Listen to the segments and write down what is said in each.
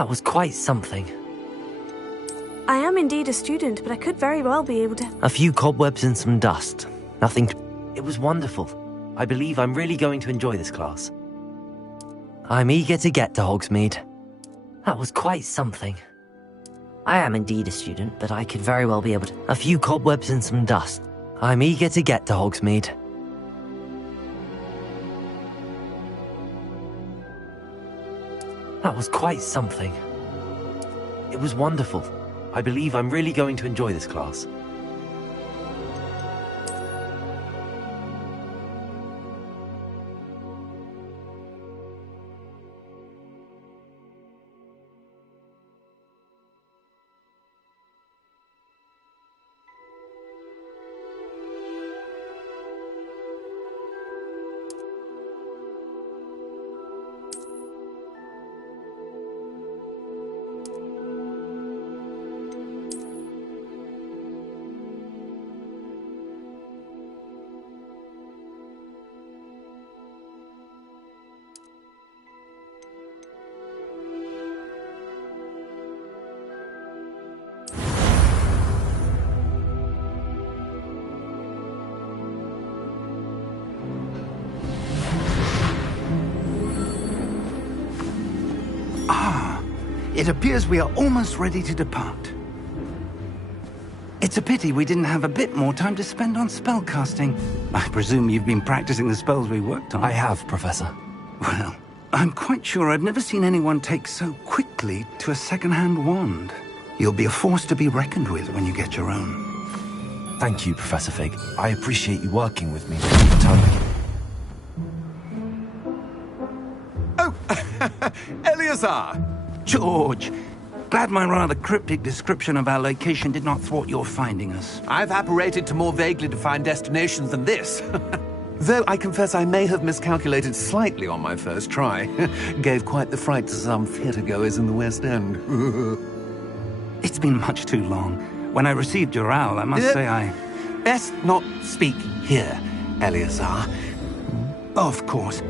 That was quite something. I am indeed a student, but I could very well be able to... A few cobwebs and some dust. Nothing... It was wonderful. I believe I'm really going to enjoy this class. I'm eager to get to Hogsmeade. That was quite something. I am indeed a student, but I could very well be able to... A few cobwebs and some dust. I'm eager to get to Hogsmeade. That was quite something. It was wonderful. I believe I'm really going to enjoy this class. It appears we are almost ready to depart. It's a pity we didn't have a bit more time to spend on spellcasting. I presume you've been practicing the spells we worked on. I have, Professor. Well, I'm quite sure I've never seen anyone take so quickly to a second-hand wand. You'll be a force to be reckoned with when you get your own. Thank you, Professor Fig. I appreciate you working with me all the time. Oh, Eleazar! George! Glad my rather cryptic description of our location did not thwart your finding us. I've apparated to more vaguely defined destinations than this. Though I confess I may have miscalculated slightly on my first try. Gave quite the fright to some theatre-goers in the West End. It's been much too long. When I received your owl, I must say I... Best not speak here, Eleazar. Of course.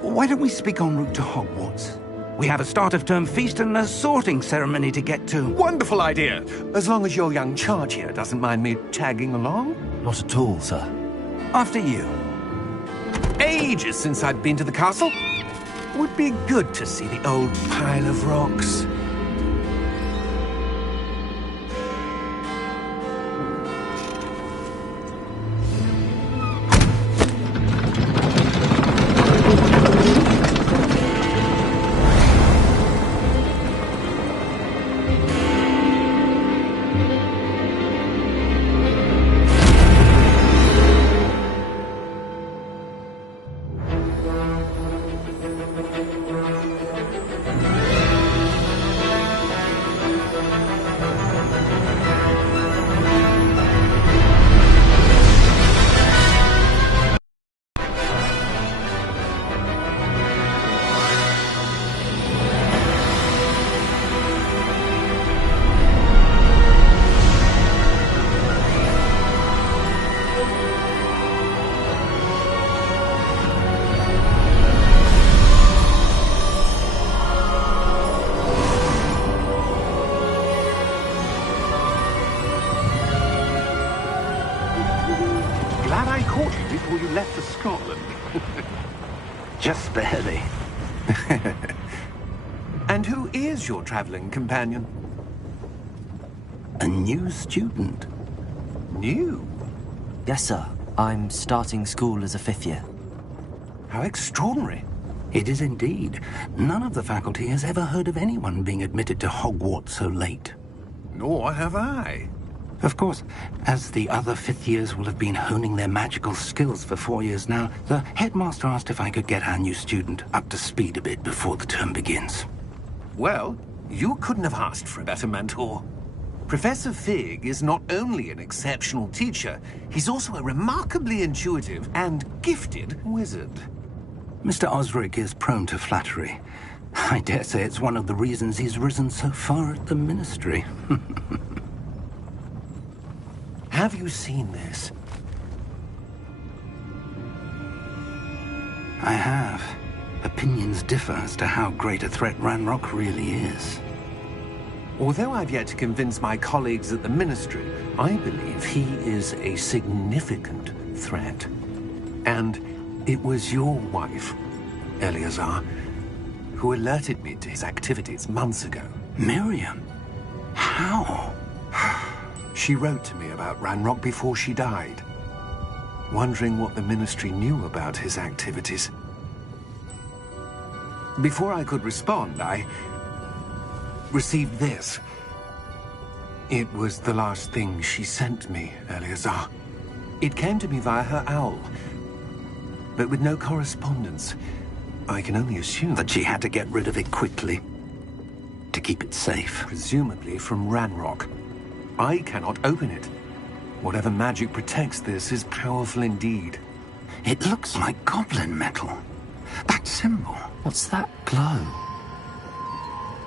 Why don't we speak en route to Hogwarts? We have a start-of-term feast and a sorting ceremony to get to. Wonderful idea! As long as your young charge here doesn't mind me tagging along. Not at all, sir. After you. Ages since I'd been to the castle. Would be good to see the old pile of rocks. Glad I caught you before you left for Scotland. Just barely. And who is your traveling companion? A new student. New? Yes, sir. I'm starting school as a 5th year. How extraordinary. It is indeed. None of the faculty has ever heard of anyone being admitted to Hogwarts so late. Nor have I. Of course, as the other 5th years will have been honing their magical skills for 4 years now, the headmaster asked if I could get our new student up to speed a bit before the term begins. Well, you couldn't have asked for a better mentor. Professor Fig is not only an exceptional teacher, he's also a remarkably intuitive and gifted wizard. Mr. Osric is prone to flattery. I dare say it's one of the reasons he's risen so far at the ministry. Have you seen this? I have. A opinions differ as to how great a threat Ranrock really is. Although I've yet to convince my colleagues at the Ministry, I believe he is a significant threat. And it was your wife, Eleazar, who alerted me to his activities months ago. Miriam? How? She wrote to me about Ranrock before she died, wondering what the Ministry knew about his activities. Before I could respond, I received this. It was the last thing she sent me, Eleazar. It came to me via her owl, but with no correspondence. I can only assume That she had to get rid of it quickly, to keep it safe. presumably from Ranrock. I cannot open it. Whatever magic protects this is powerful indeed. It looks like goblin metal. That symbol. What's that glow?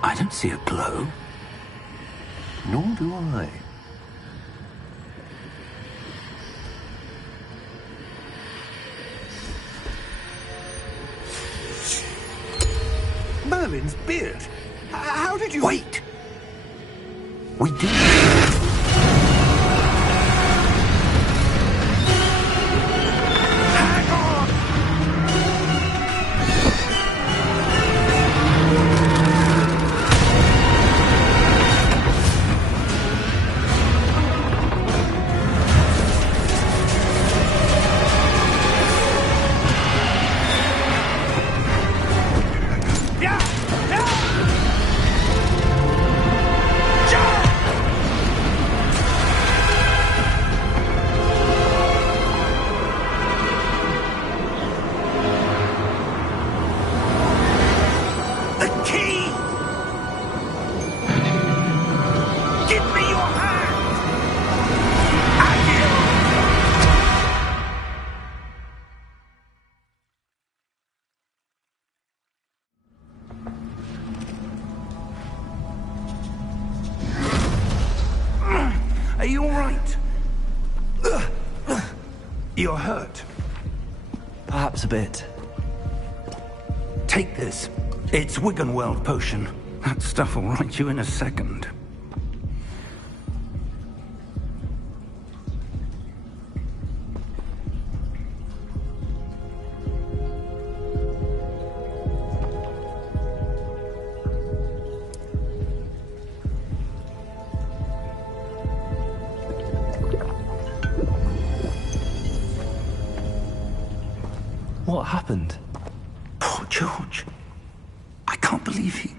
I don't see a glow. Nor do I. Merlin's beard. How did you... Wait! We did. Hang on! The key! Give me your hand! Are you all right? You're hurt. Perhaps a bit. Take this. It's Wiggenweld potion. That stuff will right you in a second. What happened? Poor George. I can't believe he...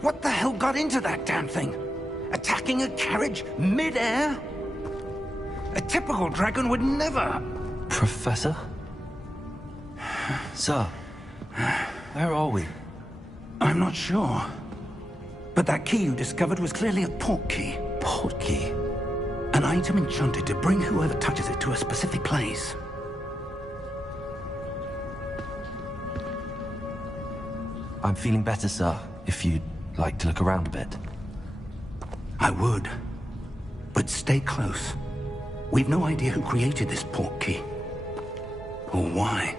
What the hell got into that damn thing? Attacking a carriage mid-air? A typical dragon would never... Professor? Sir, where are we? I'm not sure. But that key you discovered was clearly a port key. Port key? An item enchanted to bring whoever touches it to a specific place. I'm feeling better, sir, if you'd like to look around a bit. I would. But stay close. We've no idea who created this port key. Or why.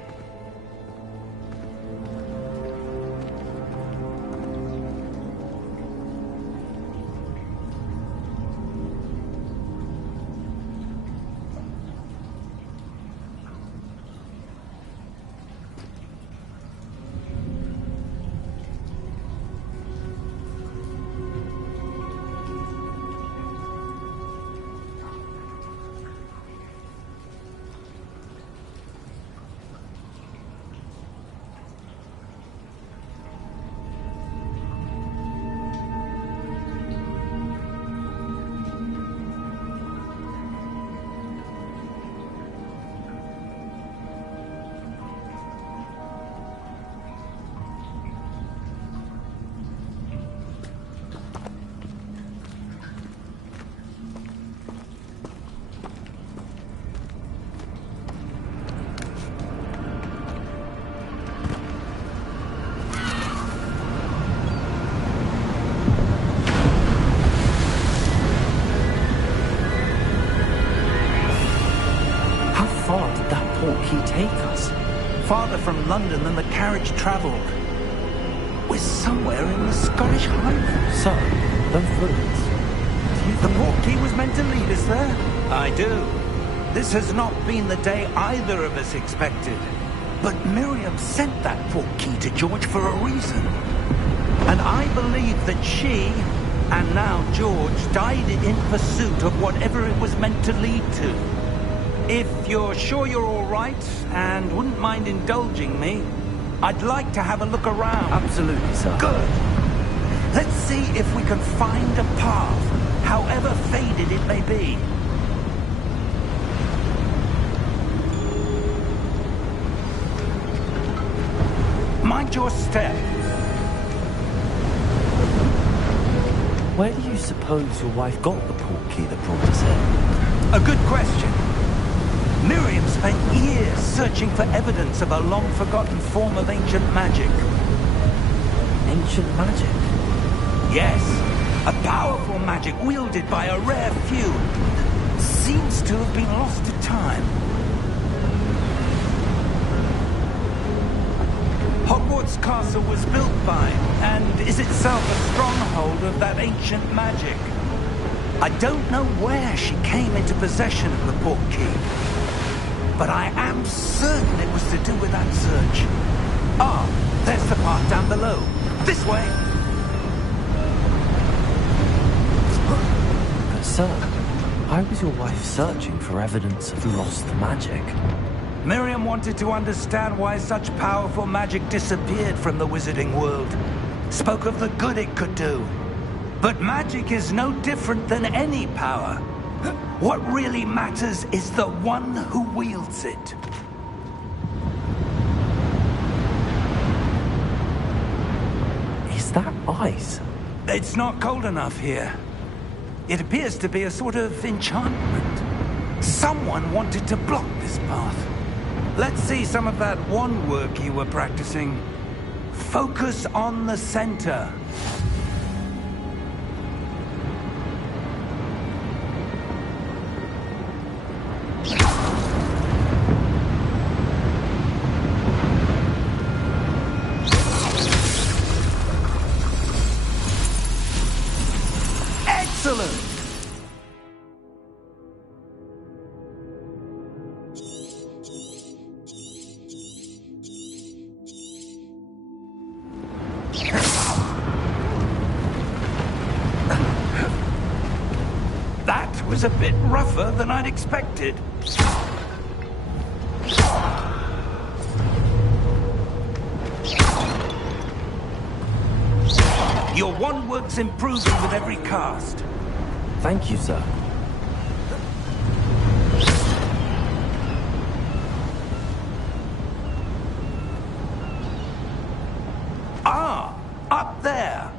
How far did that port key take us? farther from London than the carriage travelled. We're somewhere in the Scottish Highlands. So, those ruins. The portkey was meant to lead us there? I do. This has not been the day either of us expected. But Miriam sent that portkey to George for a reason. And I believe that she, and now George, died in pursuit of whatever it was meant to lead to. If you're sure you're all right, and wouldn't mind indulging me, I'd like to have a look around. Absolutely, sir. Good. Let's see if we can find a path, however faded it may be. Mind your step. Where do you suppose your wife got the portkey that brought us here? A good question. Miriam spent years searching for evidence of a long-forgotten form of ancient magic. Ancient magic? Yes, a powerful magic wielded by a rare few that seems to have been lost to time. Hogwarts Castle was built by, and is itself a stronghold of that ancient magic. I don't know where she came into possession of the portkey, but I am certain it was to do with that search. Ah, there's the path down below. This way! But sir, why was your wife searching for evidence of lost magic? Miriam wanted to understand why such powerful magic disappeared from the wizarding world. Spoke of the good it could do. But magic is no different than any power. What really matters is the one who wields it. Is that ice? It's not cold enough here. It appears to be a sort of enchantment. Someone wanted to block this path. Let's see some of that wand work you were practicing. Focus on the center. Excellent! That was a bit rougher than I'd expected. Your wand work's improving with every cast. Thank you, sir. Ah, up there.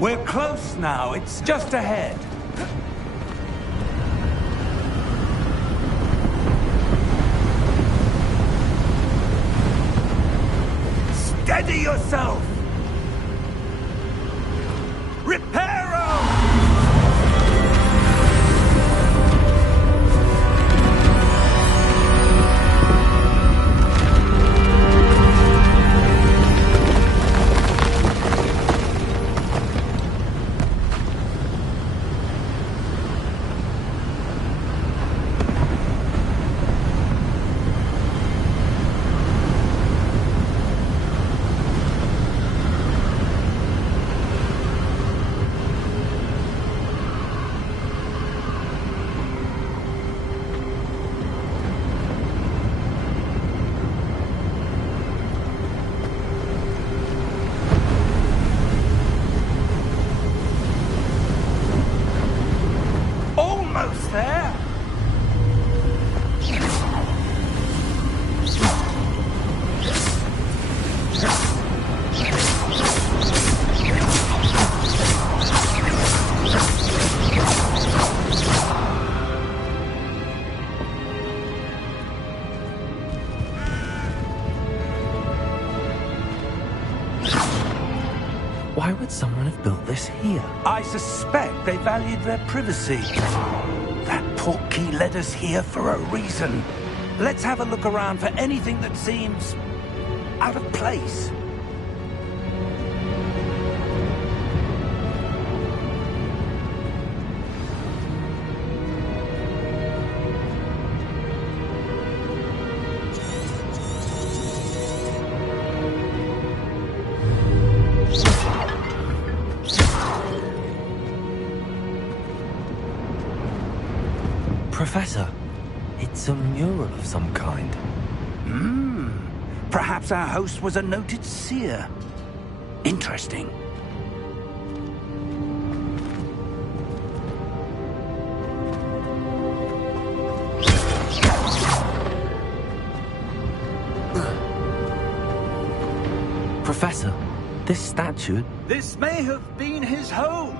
We're close now. It's just ahead. Steady yourself! Reparo! Almost there. someone have built this here? I suspect they valued their privacy. That portkey led us here for a reason. Let's have a look around for anything that seems out of place. Professor, it's a mural of some kind. Perhaps our host was a noted seer. Interesting. Professor, this statue... This may have been his home.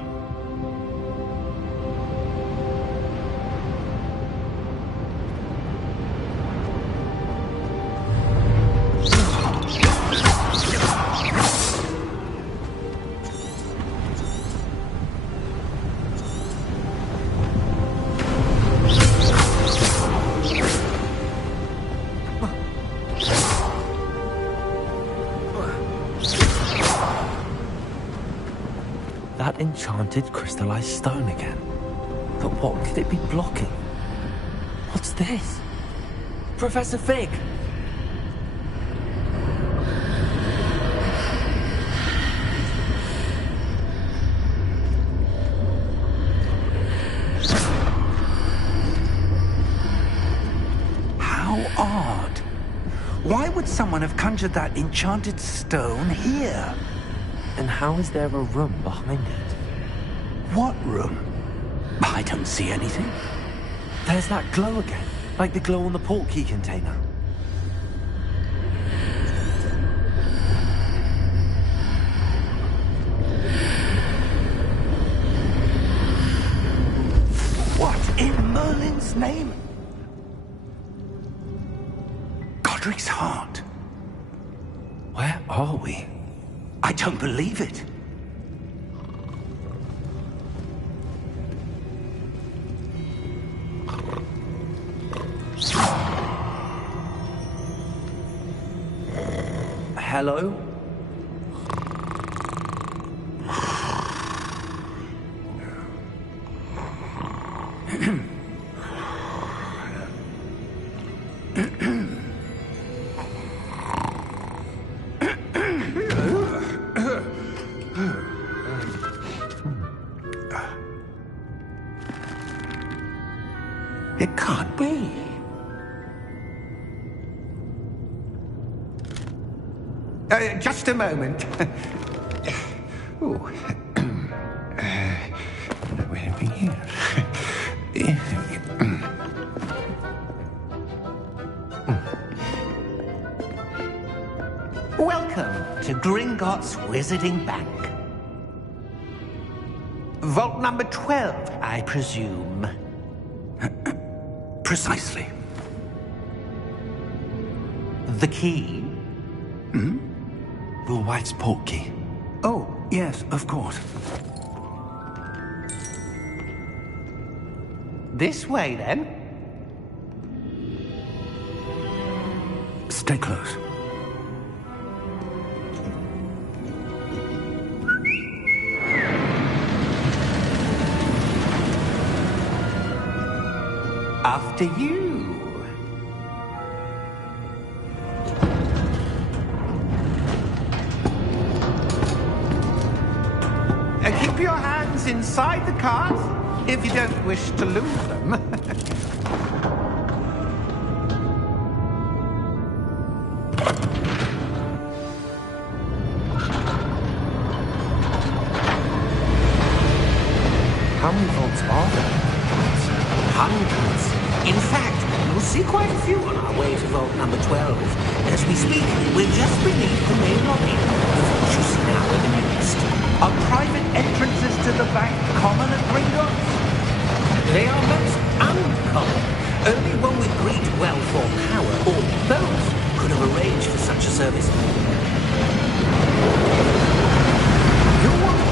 That enchanted crystallized stone again. But what could it be blocking? What's this? Professor Fig! How odd. Why would someone have conjured that enchanted stone here? And how is there a room behind it? What room? I don't see anything. There's that glow again, like the glow on the portkey container. What in Merlin's name? Godric's heart. Where are we? I don't believe it. Hello? It can't be. Just a moment. Ooh. Where are we here? Welcome to Gringotts Wizarding Bank. Vault number 12, I presume. Precisely. The key? Will White's portkey. Oh, yes, of course. This way, then. Stay close. After you. Keep your hands inside the cart if you don't wish to lose them. How many vaults are there? Hundreds. In fact, you'll see quite a few on our way to vault number 12. As we speak, we're just beneath the main lobby. The vault you see now in the midst. Are private entrances to the bank common at Gringotts? They are most uncommon. Only one with great wealth or power, or both, could have arranged for such a service. You want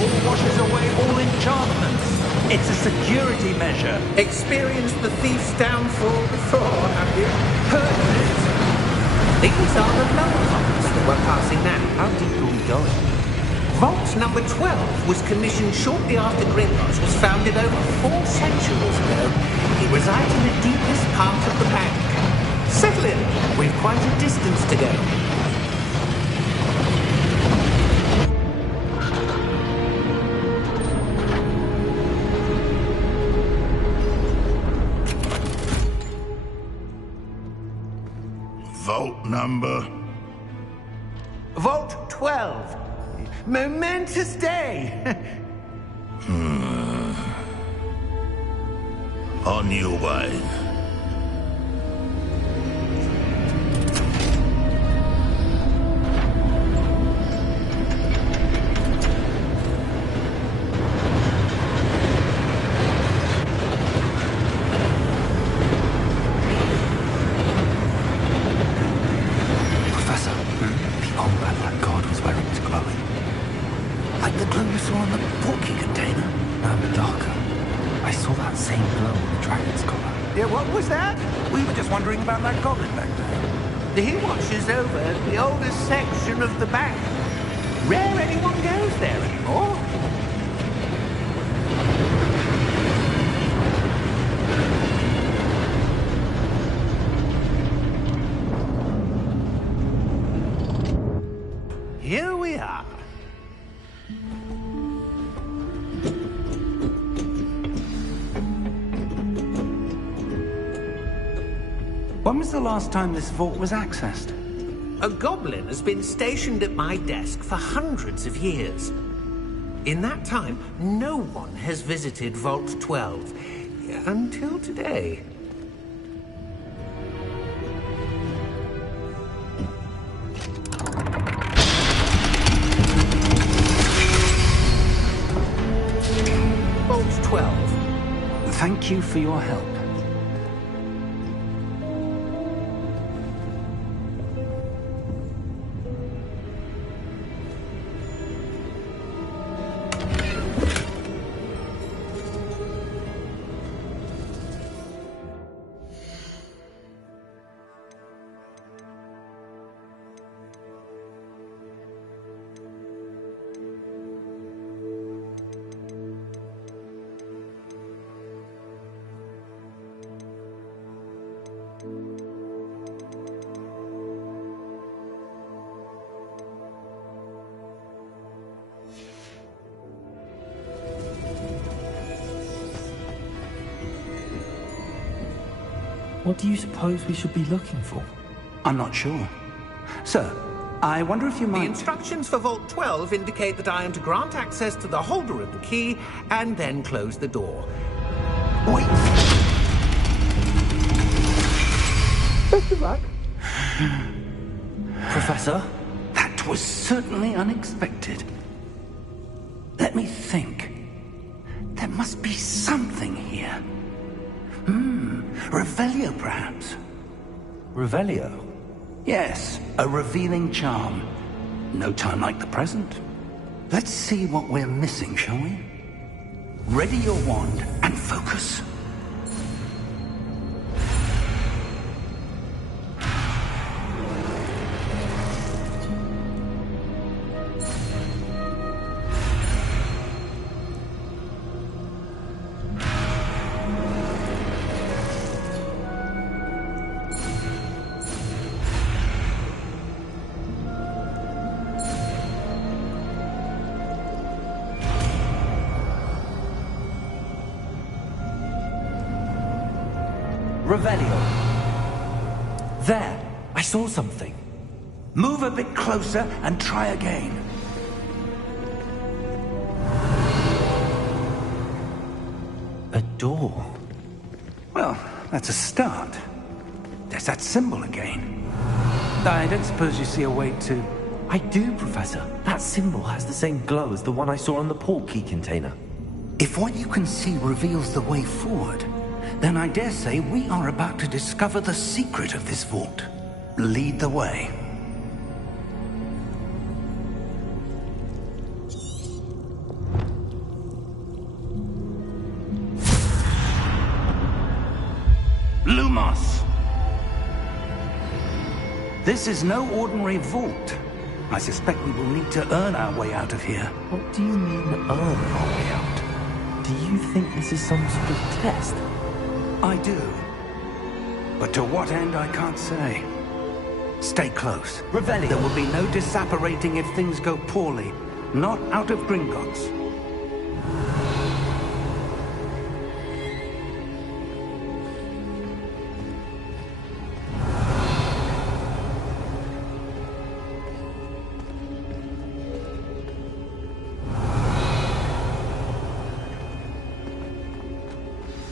Ball washes away all enchantments. It's a security measure. Experienced the thief's downfall before, have you? Heard of it? These are the lower vaults that we're passing now. How deep are we going? Vault number 12 was commissioned shortly after Gringotts was founded over 4 centuries ago. It resides in the deepest part of the bank. Settle in. We've quite a distance to go. Vault number? Vault 12. Momentous day. On your way. Professor, the ombre that god was wearing is glowing. Like the glow you saw on the porky container. No, darker. I saw that same glow on the dragon's collar. Yeah, what was that? We were just wondering about that goblin back there. He watches over the oldest section of the bank. Rare anyone goes there anymore. Here we are. When was the last time this vault was accessed? A goblin has been stationed at my desk for hundreds of years. In that time, no one has visited Vault 12. Until today. Vault 12. Thank you for your help. What do you suppose we should be looking for? I'm not sure. Sir, I wonder if you The might... instructions for Vault 12 indicate that I am to grant access to the holder of the key and then close the door. Wait! Best of luck. Professor? That was certainly unexpected. Let me think. There must be something here. Revelio, perhaps? Revelio? Yes, a revealing charm. No time like the present. Let's see what we're missing, shall we? Ready your wand and focus. Revelio. There! I saw something. Move a bit closer and try again. A door. Well, that's a start. There's that symbol again. I don't suppose you see a way to... I do, Professor. That symbol has the same glow as the one I saw on the port key container. If what you can see reveals the way forward, then I dare say we are about to discover the secret of this vault. Lead the way. This is no ordinary vault. I suspect we will need to earn our way out of here. What do you mean, earn our way out? Do you think this is some sort of test? I do. But to what end, I can't say. Stay close. Revelio. There will be no disapparating if things go poorly. Not out of Gringotts.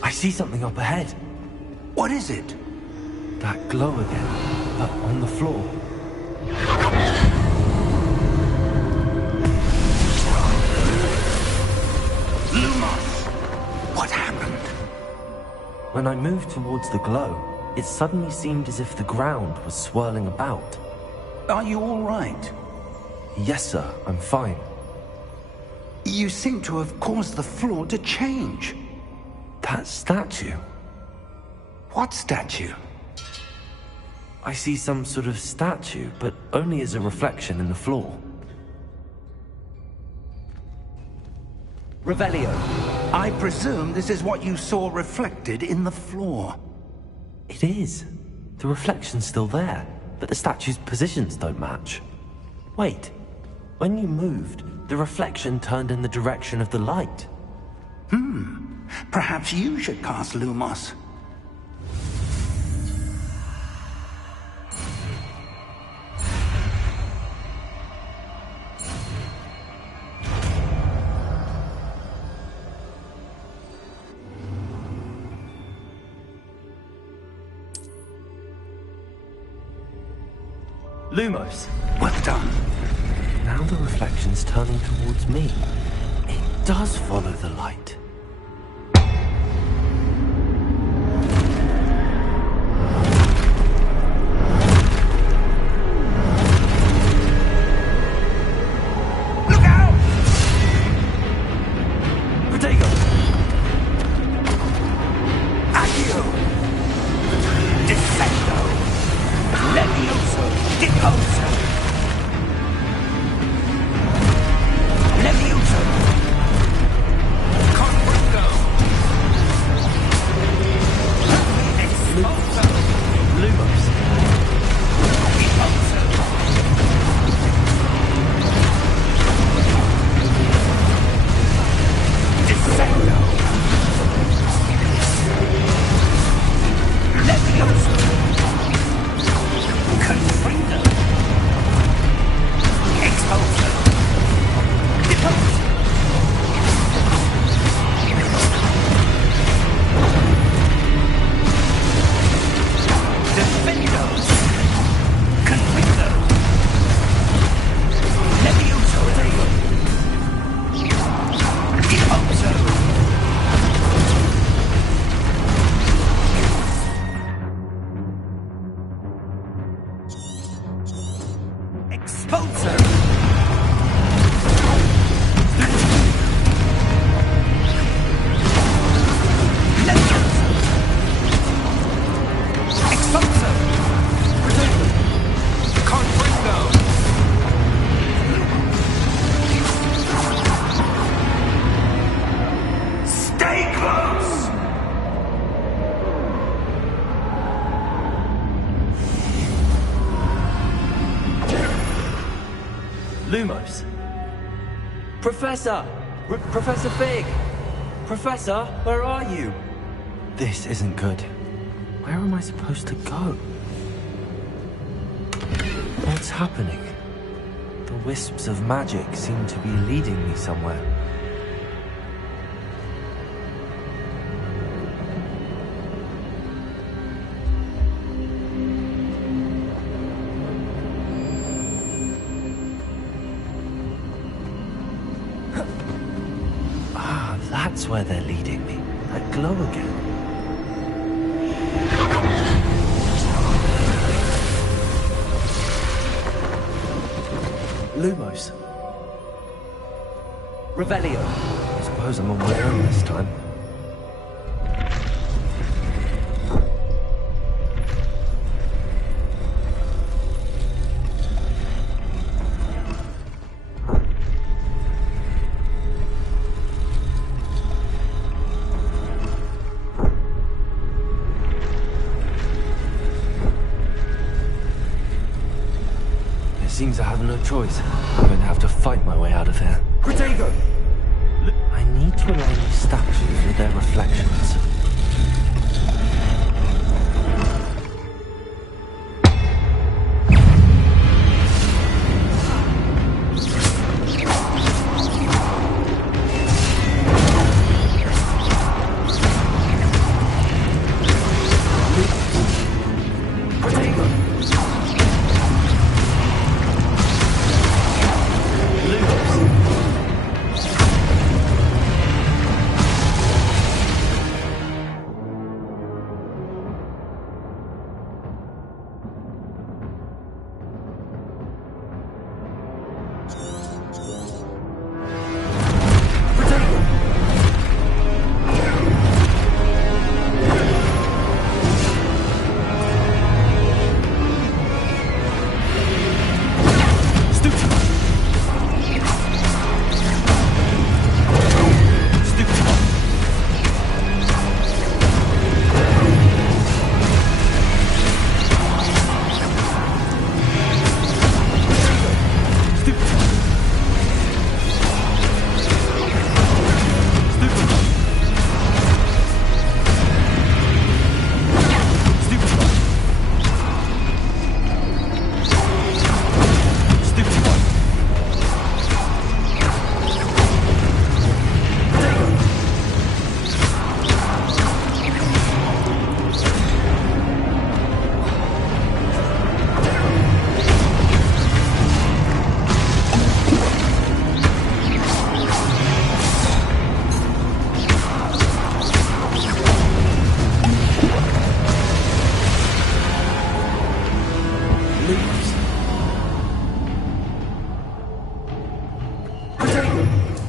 I see something up ahead. What is it? That glow again, but on the floor. Lumos! What happened? When I moved towards the glow, it suddenly seemed as if the ground was swirling about. Are you all right? Yes, sir, I'm fine. You seem to have caused the floor to change. That statue. What statue? I see some sort of statue, but only as a reflection in the floor. Revelio, I presume this is what you saw reflected in the floor. It is. The reflection's still there, but the statue's positions don't match. Wait, when you moved, the reflection turned in the direction of the light. Perhaps you should cast Lumos. Lumos! Well done. Now the reflection's turning towards me. It does follow the light. Look out! Protego! Accio! Descendo! Levioso! Deposo! Levioso! Confringo! Expulso! Lumos! Deposo! Descendo! Levioso! Confringo! Expulso! Deposo! Defendo! Confringo! Levioso! Deposo! Expulso! Levioso! Expulso! Confringo! Stay close! Lumos! Professor! Professor Fig! Professor, where are you? This isn't good. Where am I supposed to go? What's happening? The wisps of magic seem to be leading me somewhere. That's where they're leading me. That glow again. Lumos. Revelio. I suppose I'm on my own this time. means I have no choice. I'm going to have to fight my way out of here. Protego! I need to align these statues with their reflections.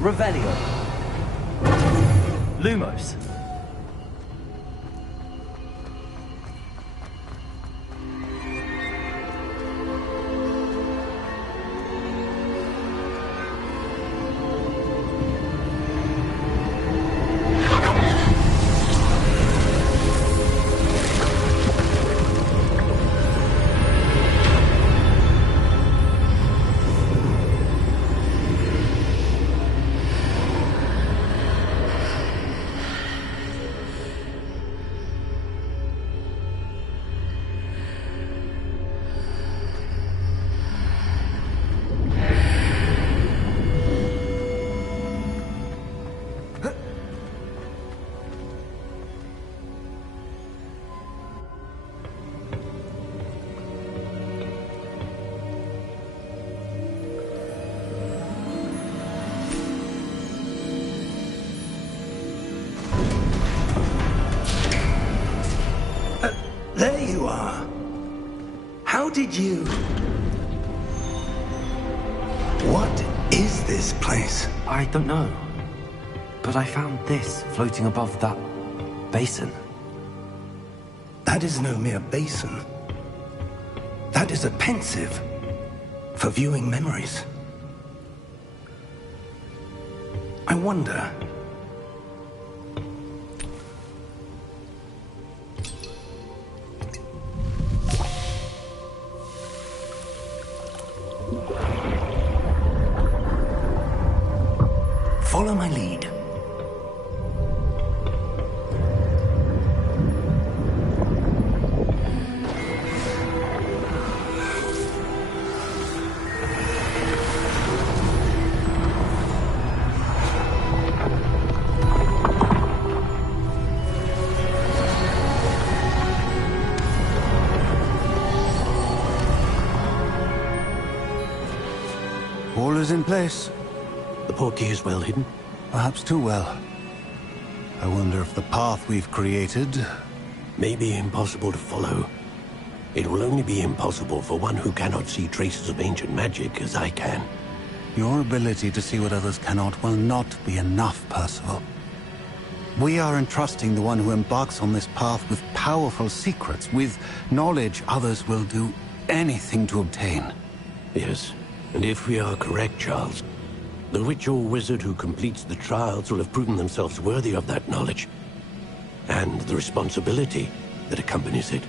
Revelio. Lumos. There you are. How did you... What is this place? I don't know. But I found this floating above that basin. That is no mere basin. That is a pensive for viewing memories. I wonder... Follow my lead. All is in place. The portkey is well hidden. Perhaps too well. I wonder if the path we've created... May be impossible to follow. It will only be impossible for one who cannot see traces of ancient magic as I can. Your ability to see what others cannot will not be enough, Percival. We are entrusting the one who embarks on this path with powerful secrets, with knowledge others will do anything to obtain. Yes, and if we are correct, Charles, the witch or wizard who completes the trials will have proven themselves worthy of that knowledge, and the responsibility that accompanies it.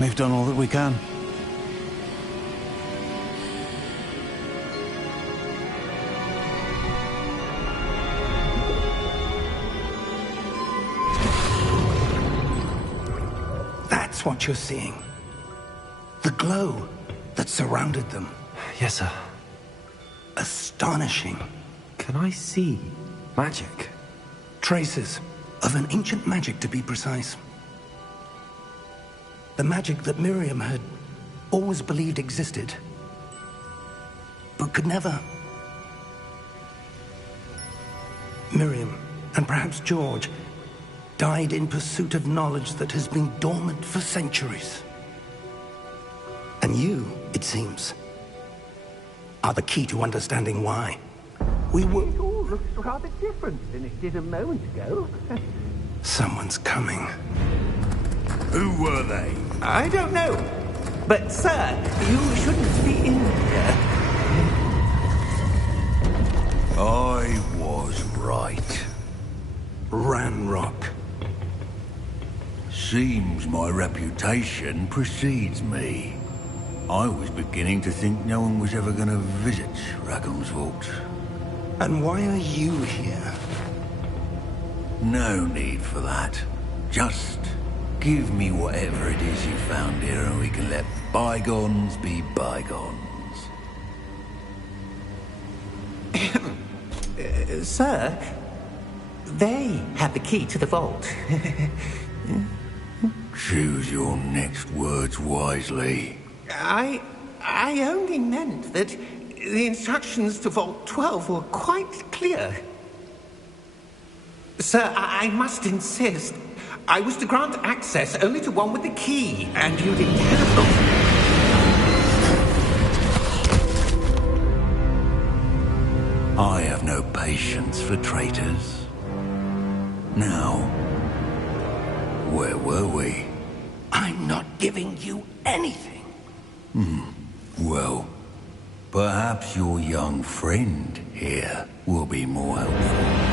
We've done all that we can. That's what you're seeing. The glow that surrounded them. Yes, sir. Astonishing. Can I see magic? Traces of an ancient magic, to be precise. The magic that Miriam had always believed existed, but could never. Miriam, and perhaps George, died in pursuit of knowledge that has been dormant for centuries. And you, it seems, are the key to understanding why. We were... It all looks rather different than it did a moment ago. Someone's coming. Who were they? I don't know. But, sir, you shouldn't be in here. I was right. Ranrock. Seems my reputation precedes me. I was beginning to think no one was ever going to visit Rackham's vault. And why are you here? No need for that. Just give me whatever it is you found here and we can let bygones be bygones. Sir, they have the key to the vault. Choose your next words wisely. I only meant that the instructions to Vault 12 were quite clear. Sir, I must insist. I was to grant access only to one with the key, and you didn't have... I have no patience for traitors. Now, where were we? I'm not giving you anything. Well, perhaps your young friend here will be more helpful.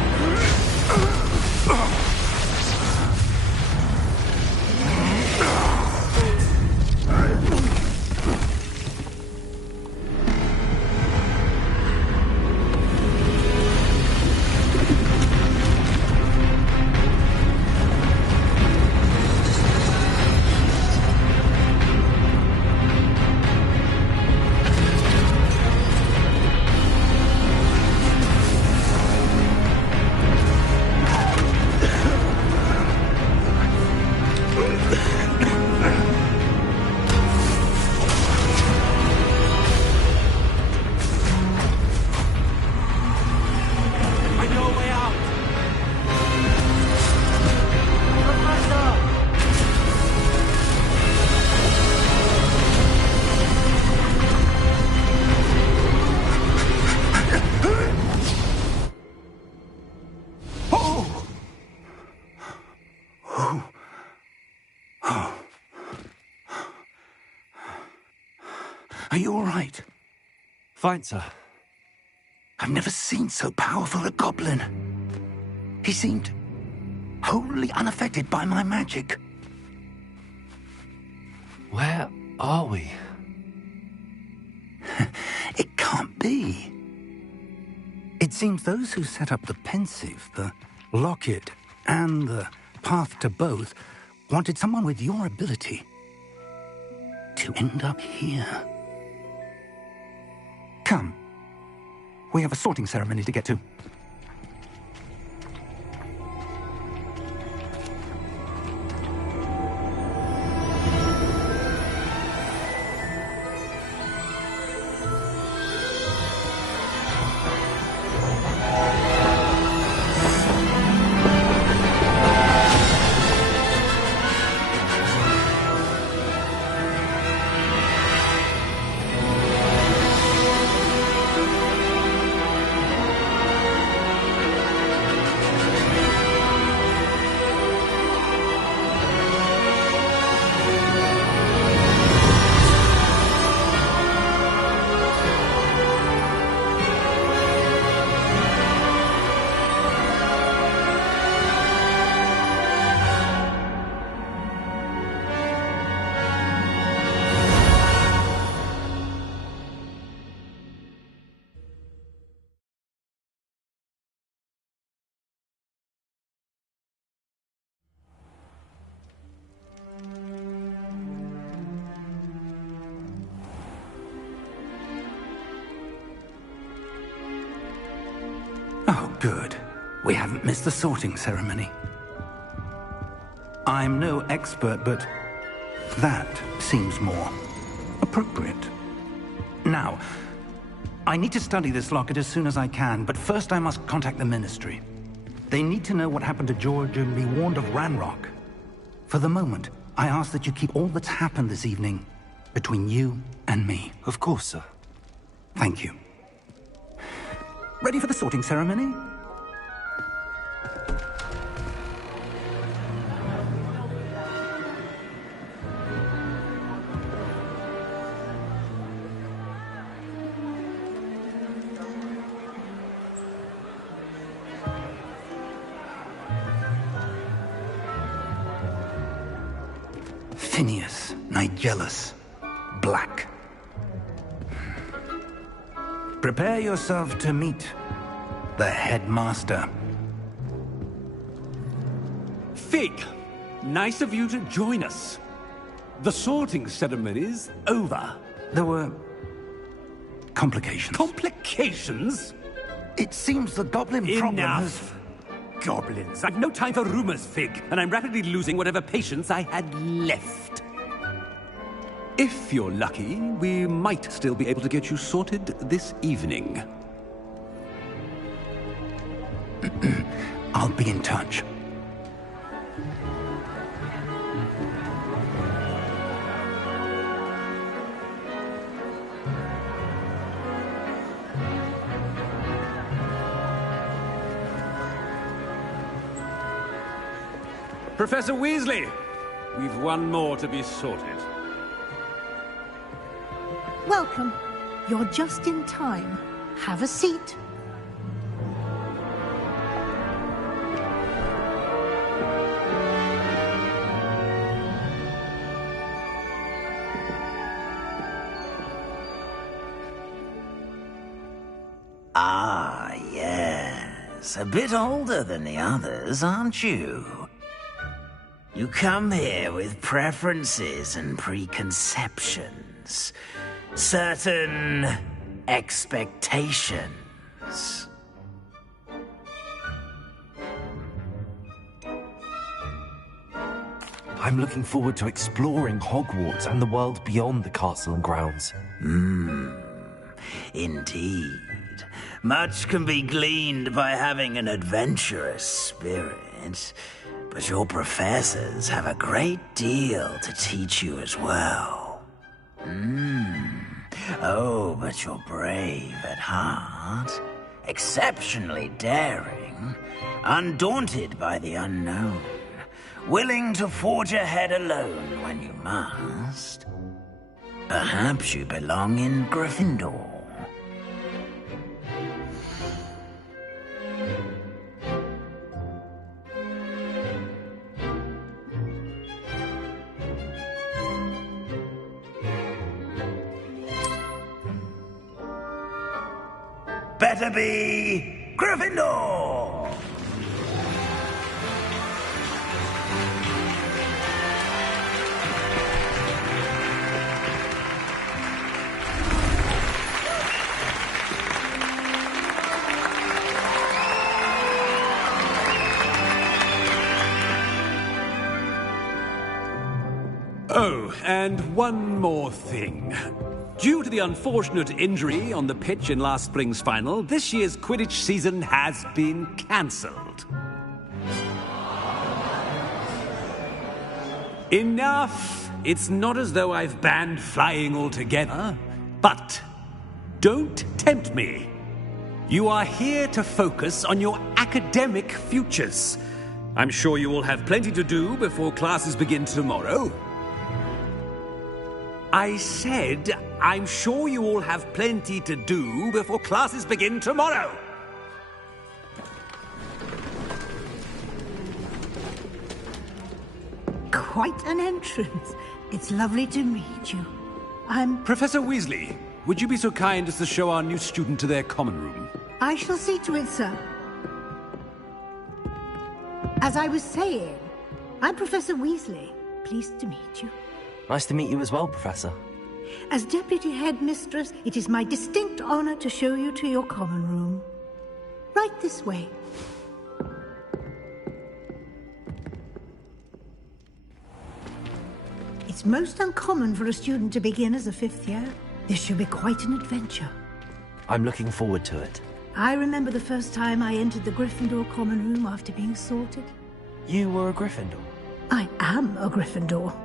Are you all right? Fine, sir. I've never seen so powerful a goblin. He seemed wholly unaffected by my magic. Where are we? It can't be. It seems those who set up the pensive, the locket, and the path to both wanted someone with your ability to end up here. Come. We have a sorting ceremony to get to. Good. We haven't missed the sorting ceremony. I'm no expert, but that seems more appropriate. Now, I need to study this locket as soon as I can, but first I must contact the Ministry. They need to know what happened to George and be warned of Ranrock. For the moment, I ask that you keep all that's happened this evening between you and me. Of course, sir. Thank you. Ready for the sorting ceremony? Phineas, Nigellus, Black. Prepare yourself to meet the headmaster. Fig, nice of you to join us. The sorting ceremony's over. There were complications. Complications? It seems the goblin problem has... Enough. Goblins. I've no time for rumors, Fig, and I'm rapidly losing whatever patience I had left. If you're lucky, we might still be able to get you sorted this evening. I'll be in touch. Professor Weasley, we've one more to be sorted. Welcome. You're just in time. Have a seat. Ah, yes. A bit older than the others, aren't you? You come here with preferences and preconceptions. Certain expectations. I'm looking forward to exploring Hogwarts and the world beyond the castle and grounds. Indeed. Much can be gleaned by having an adventurous spirit, but your professors have a great deal to teach you as well. Oh, but you're brave at heart, exceptionally daring, undaunted by the unknown, willing to forge ahead alone when you must. Perhaps you belong in Gryffindor. Better be Gryffindor! Oh, and one more thing. Due to the unfortunate injury on the pitch in last spring's final, this year's Quidditch season has been cancelled. Enough! It's not as though I've banned flying altogether, but don't tempt me. You are here to focus on your academic futures. I'm sure you will have plenty to do before classes begin tomorrow. I said, I'm sure you all have plenty to do before classes begin tomorrow. Quite an entrance. It's lovely to meet you. I'm... Professor Weasley, would you be so kind as to show our new student to their common room? I shall see to it, sir. As I was saying, I'm Professor Weasley. Pleased to meet you. Nice to meet you as well, Professor. As Deputy Headmistress, it is my distinct honor to show you to your common room. Right Right this way. It's most uncommon for a student to begin as a 5th year. This should be quite an adventure. I'm looking forward to it. I remember the first time I entered the Gryffindor common room after being sorted. You were a Gryffindor? I am a Gryffindor.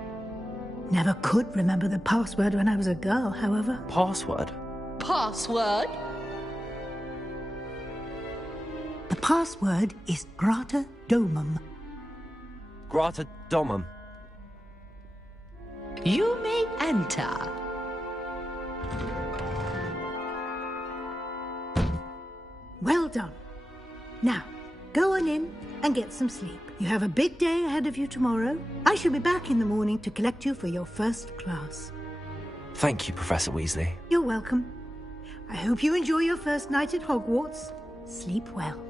Never could remember the password when I was a girl, however. Password? Password? The password is Grata Domum. Grata Domum. You may enter. Well done. Now, go on in and get some sleep. You have a big day ahead of you tomorrow. I shall be back in the morning to collect you for your first class. Thank you, Professor Weasley. You're welcome. I hope you enjoy your first night at Hogwarts. Sleep well.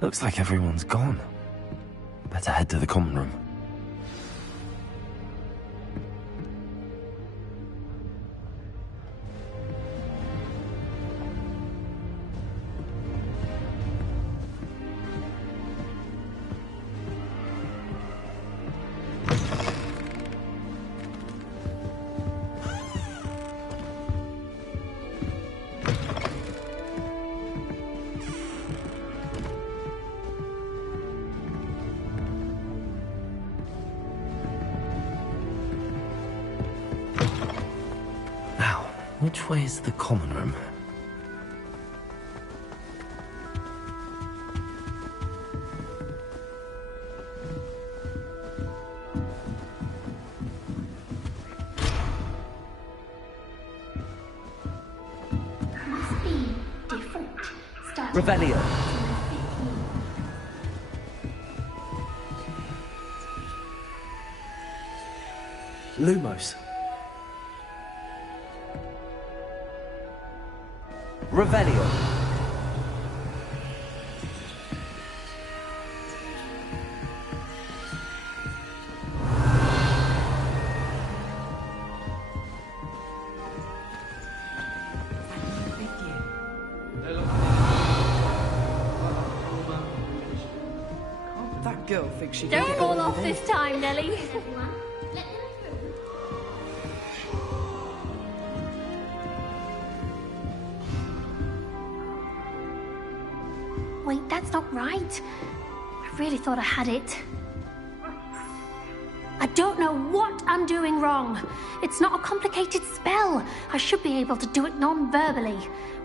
Looks like everyone's gone. Better head to the common room. Which way is the common room? Must be default. Revelio. Lumos. Revelio. That girl thinks she Don't fall off this time, Nellie. Wait, that's not right. I really thought I had it. I don't know what I'm doing wrong. It's not a complicated spell. I should be able to do it non-verbally.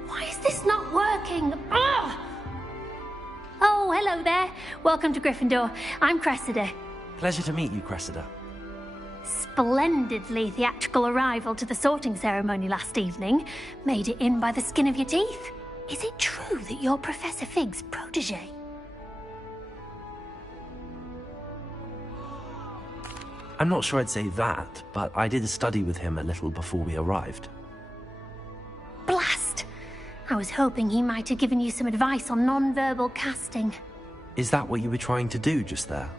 Why is this not working? Ugh! Oh, hello there. Welcome to Gryffindor. I'm Cressida. Pleasure to meet you, Cressida. Splendidly theatrical arrival to the sorting ceremony last evening. Made it in by the skin of your teeth. Is it true that you're Professor Fig's protege? I'm not sure I'd say that, but I did study with him a little before we arrived. Blast! I was hoping he might have given you some advice on non-verbal casting. Is that what you were trying to do just there?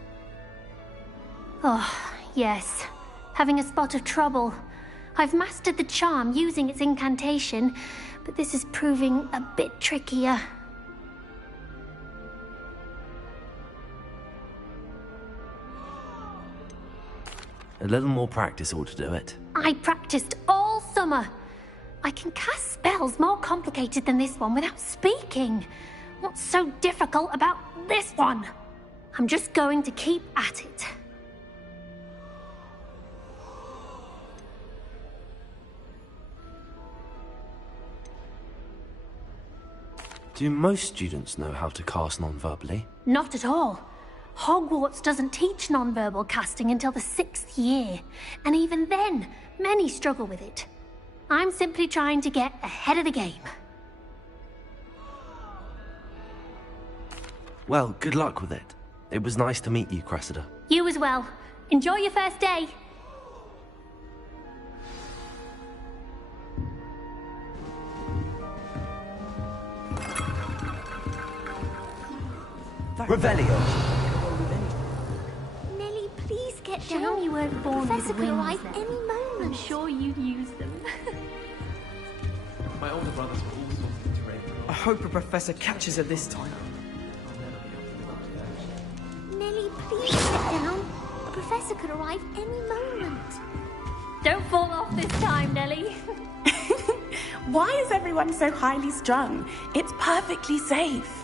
Oh, yes. Having a spot of trouble. I've mastered the charm using its incantation, but this is proving a bit trickier. A little more practice ought to do it. I practiced all summer. I can cast spells more complicated than this one without speaking. What's so difficult about this one? I'm just going to keep at it. Do most students know how to cast non-verbally? Not at all. Hogwarts doesn't teach non-verbal casting until the 6th year, and even then, many struggle with it. I'm simply trying to get ahead of the game. Well, good luck with it. It was nice to meet you, Cressida. You as well. Enjoy your first day. Revelio. Nelly, please get down. You weren't born Professor could arrive any moment. I'm sure you'd use them. My older brothers were always wanting to rape. I hope a professor catches her this time. Nelly, please get down. The professor could arrive any moment. Don't fall off this time, Nelly. Why is everyone so highly strung? It's perfectly safe.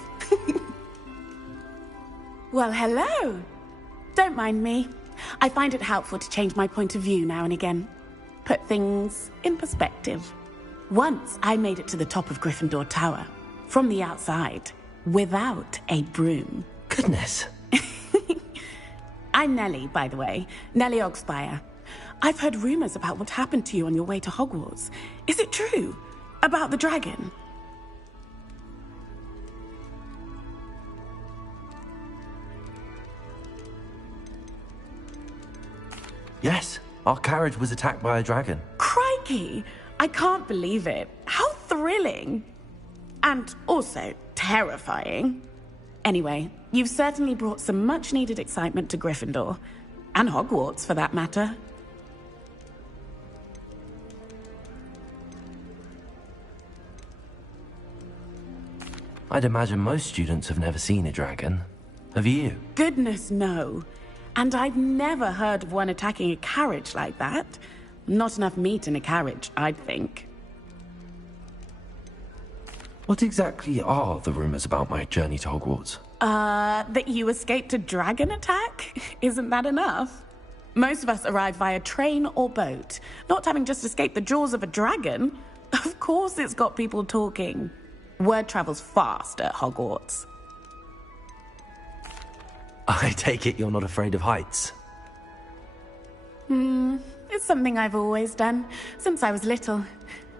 Well, hello. Don't mind me. I find it helpful to change my point of view now and again. Put things in perspective. Once I made it to the top of Gryffindor Tower, from the outside, without a broom. Goodness. I'm Nellie, by the way. Nellie Ogspire. I've heard rumors about what happened to you on your way to Hogwarts. Is it true? About the dragon? Yes, our carriage was attacked by a dragon. Crikey! I can't believe it. How thrilling! And also terrifying. Anyway, you've certainly brought some much-needed excitement to Gryffindor. And Hogwarts, for that matter. I'd imagine most students have never seen a dragon. Have you? Goodness, no. And I've never heard of one attacking a carriage like that. Not enough meat in a carriage, I'd think. What exactly are the rumors about my journey to Hogwarts? That you escaped a dragon attack? Isn't that enough? Most of us arrive via train or boat, not having just escaped the jaws of a dragon. Of course it's got people talking. Word travels fast at Hogwarts. I take it you're not afraid of heights? It's something I've always done, since I was little.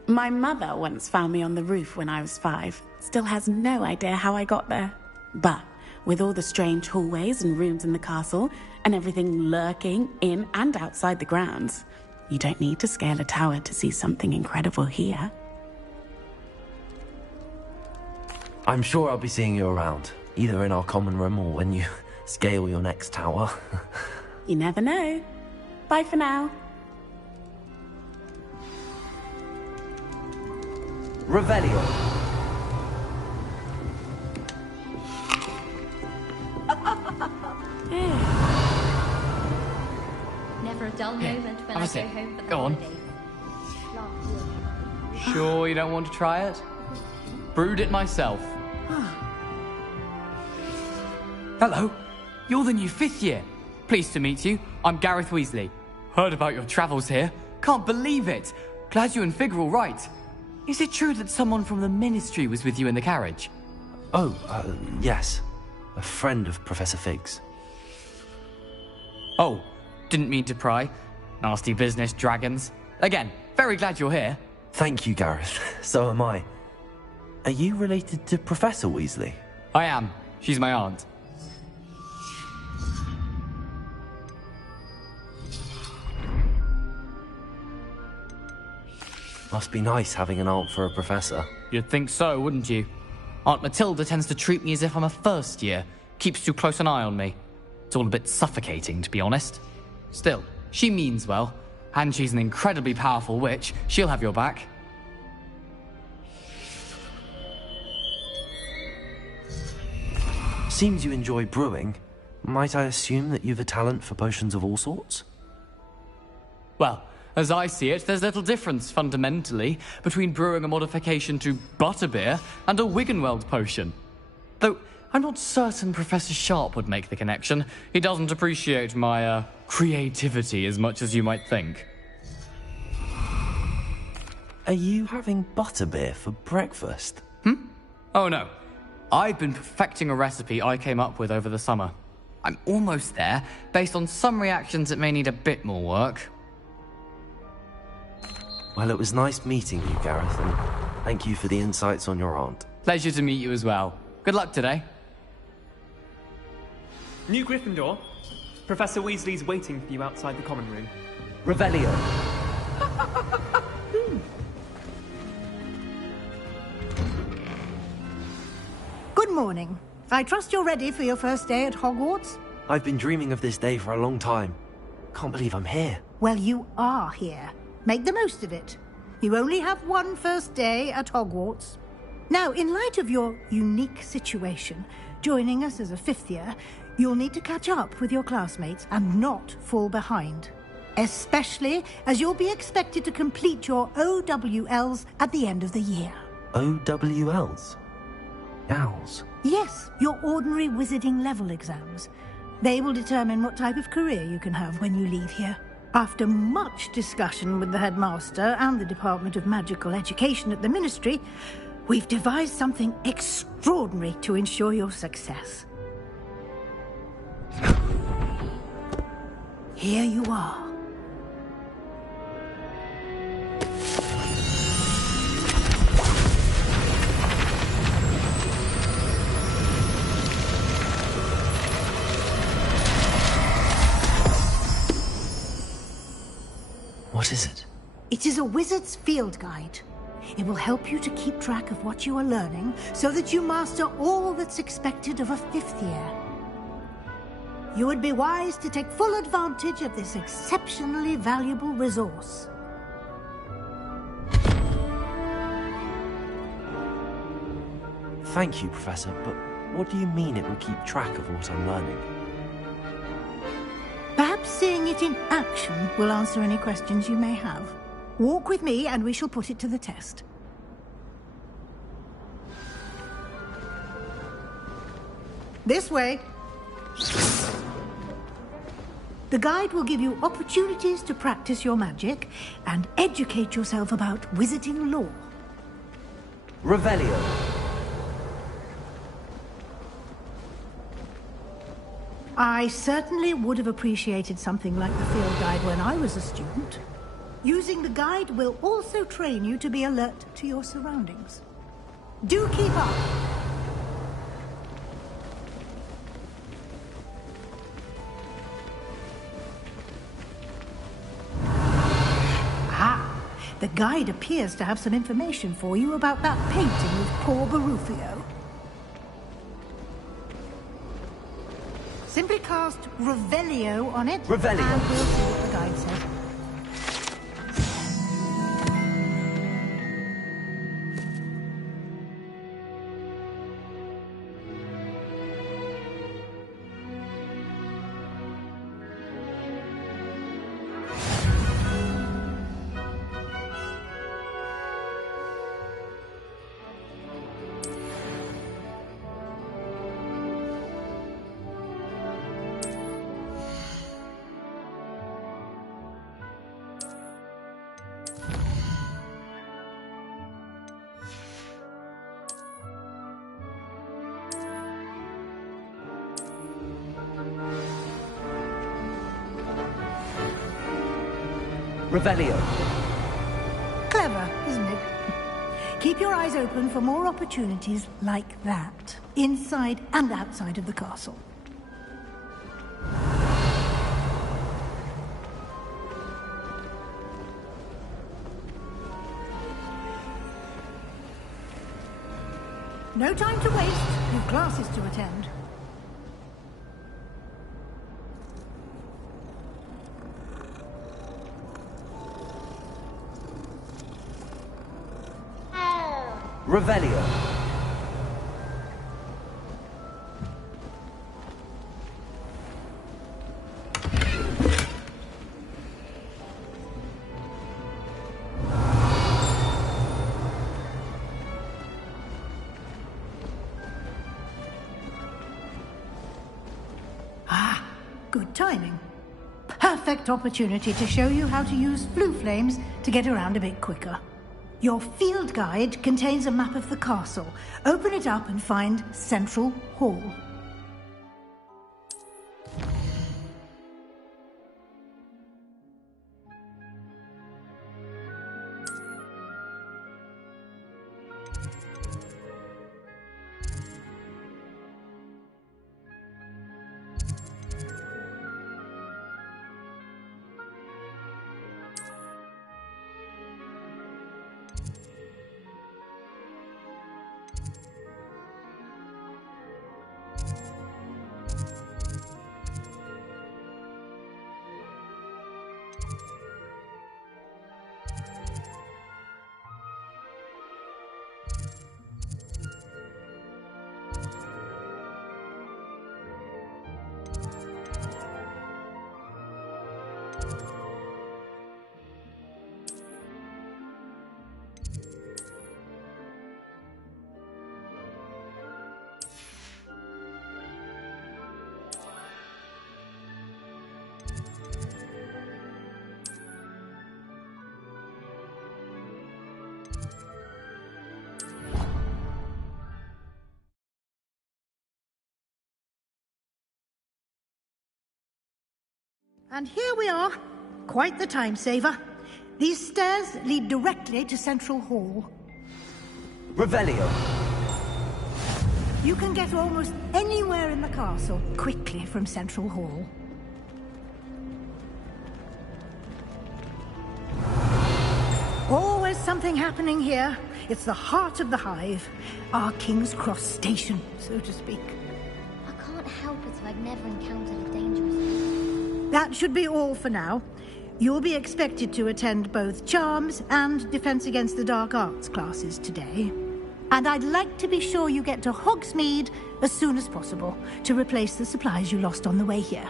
My mother once found me on the roof when I was 5. Still has no idea how I got there. But with all the strange hallways and rooms in the castle, and everything lurking in and outside the grounds, you don't need to scale a tower to see something incredible here. I'm sure I'll be seeing you around, either in our common room or when you scale your next tower. You never know. Bye for now. Revelio. Never a dull moment when I go home for the Go on. holidays. Sure you don't want to try it? Brewed it myself. Hello. You're the new 5th year. Pleased to meet you. I'm Gareth Weasley. Heard about your travels here. Can't believe it. Glad you and Fig are all right. Is it true that someone from the Ministry was with you in the carriage? Oh, yes. A friend of Professor Fig's. Oh, didn't mean to pry. Nasty business, dragons. Again, very glad you're here. Thank you, Gareth. So am I. Are you related to Professor Weasley? I am. She's my aunt. Must be nice having an aunt for a professor. You'd think so, wouldn't you? Aunt Matilda tends to treat me as if I'm a first year. Keeps too close an eye on me. It's all a bit suffocating, to be honest. Still, she means well. And she's an incredibly powerful witch. She'll have your back. Seems you enjoy brewing. Might I assume that you've a talent for potions of all sorts? Well, as I see it, there's little difference, fundamentally, between brewing a modification to butterbeer and a Wiggenweld potion. Though, I'm not certain Professor Sharp would make the connection. He doesn't appreciate my, creativity as much as you might think. Are you having butterbeer for breakfast? Oh no. I've been perfecting a recipe I came up with over the summer. I'm almost there. Based on some reactions, it may need a bit more work. Well, it was nice meeting you, Gareth, and thank you for the insights on your aunt. Pleasure to meet you as well. Good luck today. New Gryffindor. Professor Weasley's waiting for you outside the common room. Revelio. Good morning. I trust you're ready for your first day at Hogwarts? I've been dreaming of this day for a long time. Can't believe I'm here. Well, you are here. Make the most of it. You only have one first day at Hogwarts. Now, in light of your unique situation, joining us as a fifth year, you'll need to catch up with your classmates and not fall behind. Especially as you'll be expected to complete your OWLs at the end of the year. OWLs? Owls? Yes, your ordinary wizarding level exams. They will determine what type of career you can have when you leave here. After much discussion with the headmaster and the Department of Magical Education at the Ministry, we've devised something extraordinary to ensure your success. Here you are. What is it? It is a wizard's field guide. It will help you to keep track of what you are learning so that you master all that's expected of a fifth year. You would be wise to take full advantage of this exceptionally valuable resource. Thank you, Professor, but what do you mean it will keep track of what I'm learning? Perhaps seeing it in action will answer any questions you may have. Walk with me and we shall put it to the test. This way. The guide will give you opportunities to practice your magic and educate yourself about wizarding lore. Revelio. I certainly would have appreciated something like the field guide when I was a student. Using the guide will also train you to be alert to your surroundings. Do keep up! Ah, the guide appears to have some information for you about that painting of poor Barufio. Simply cast Revelio on it. Revelio. And we'll see what the guide says. Revelio. Clever, isn't it? Keep your eyes open for more opportunities like that, inside and outside of the castle. No time to waste. You've classes to attend. Revelio. Ah, good timing. Perfect opportunity to show you how to use flue flames to get around a bit quicker. Your field guide contains a map of the castle. Open it up and find Central Hall. And here we are. Quite the time saver. These stairs lead directly to Central Hall. Revelio. You can get almost anywhere in the castle quickly from Central Hall. Always something happening here. It's the heart of the hive. Our King's Cross station, so to speak. I can't help it if I've never encountered a dangerous beast. That should be all for now. You'll be expected to attend both Charms and Defense Against the Dark Arts classes today. And I'd like to be sure you get to Hogsmeade as soon as possible to replace the supplies you lost on the way here.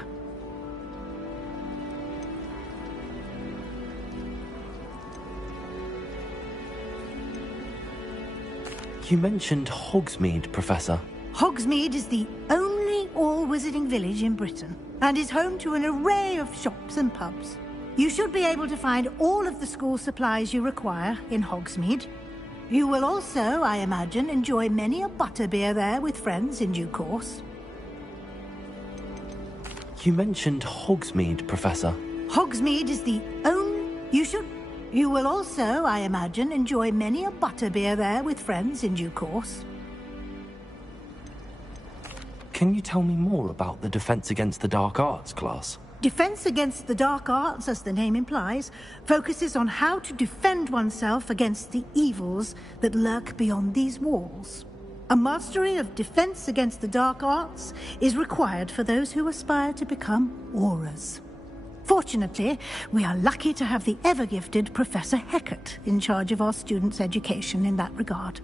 You mentioned Hogsmeade, Professor. Hogsmeade is the only all-wizarding village in Britain and is home to an array of shops and pubs. You should be able to find all of the school supplies you require in Hogsmeade. You will also, I imagine, enjoy many a butterbeer there with friends in due course. You mentioned Hogsmeade, Professor. Hogsmeade is the only... You will also, I imagine, enjoy many a butterbeer there with friends in due course. Can you tell me more about the Defense Against the Dark Arts class? Defense Against the Dark Arts, as the name implies, focuses on how to defend oneself against the evils that lurk beyond these walls. A mastery of Defense Against the Dark Arts is required for those who aspire to become Aurors. Fortunately, we are lucky to have the ever-gifted Professor Hecat in charge of our students' education in that regard.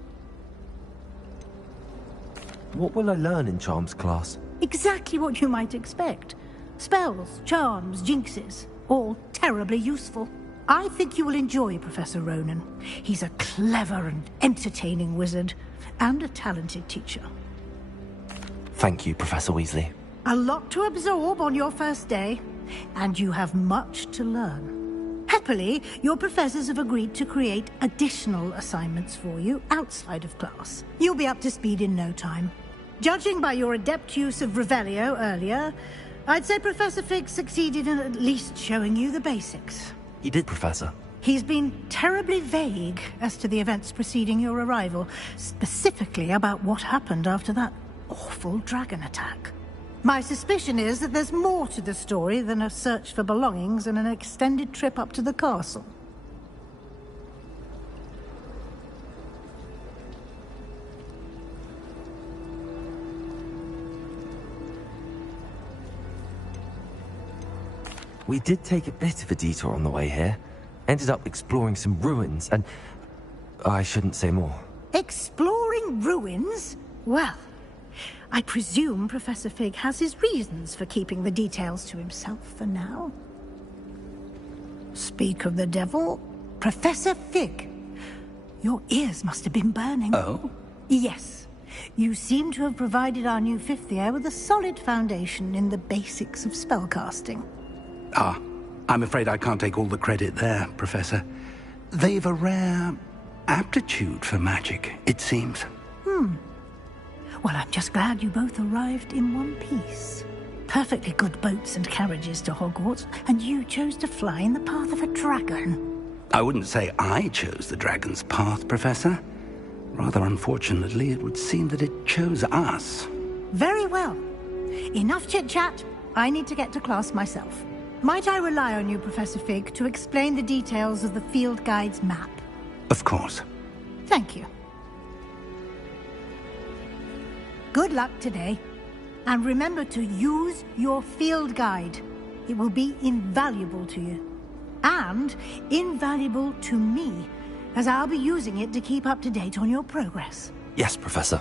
What will I learn in Charms class? Exactly what you might expect. Spells, charms, jinxes, all terribly useful. I think you will enjoy Professor Ronan. He's a clever and entertaining wizard, and a talented teacher. Thank you, Professor Weasley. A lot to absorb on your first day, and you have much to learn. Happily, your professors have agreed to create additional assignments for you outside of class. You'll be up to speed in no time. Judging by your adept use of Revelio earlier, I'd say Professor Fig succeeded in at least showing you the basics. He did, Professor. He's been terribly vague as to the events preceding your arrival, specifically about what happened after that awful dragon attack. My suspicion is that there's more to the story than a search for belongings and an extended trip up to the castle. We did take a bit of a detour on the way here. Ended up exploring some ruins and... I shouldn't say more. Exploring ruins? Well, I presume Professor Fig has his reasons for keeping the details to himself for now. Speak of the devil, Professor Fig. Your ears must have been burning. Oh? Yes. You seem to have provided our new fifth year with a solid foundation in the basics of spellcasting. Ah, I'm afraid I can't take all the credit there, Professor. They've a rare aptitude for magic, it seems. Well, I'm just glad you both arrived in one piece. Perfectly good boats and carriages to Hogwarts, and you chose to fly in the path of a dragon. I wouldn't say I chose the dragon's path, Professor. Rather unfortunately, it would seem that it chose us. Very well. Enough chit-chat. I need to get to class myself. Might I rely on you, Professor Fig, to explain the details of the field guide's map? Of course. Thank you. Good luck today. And remember to use your field guide. It will be invaluable to you. And invaluable to me, as I'll be using it to keep up to date on your progress. Yes, Professor.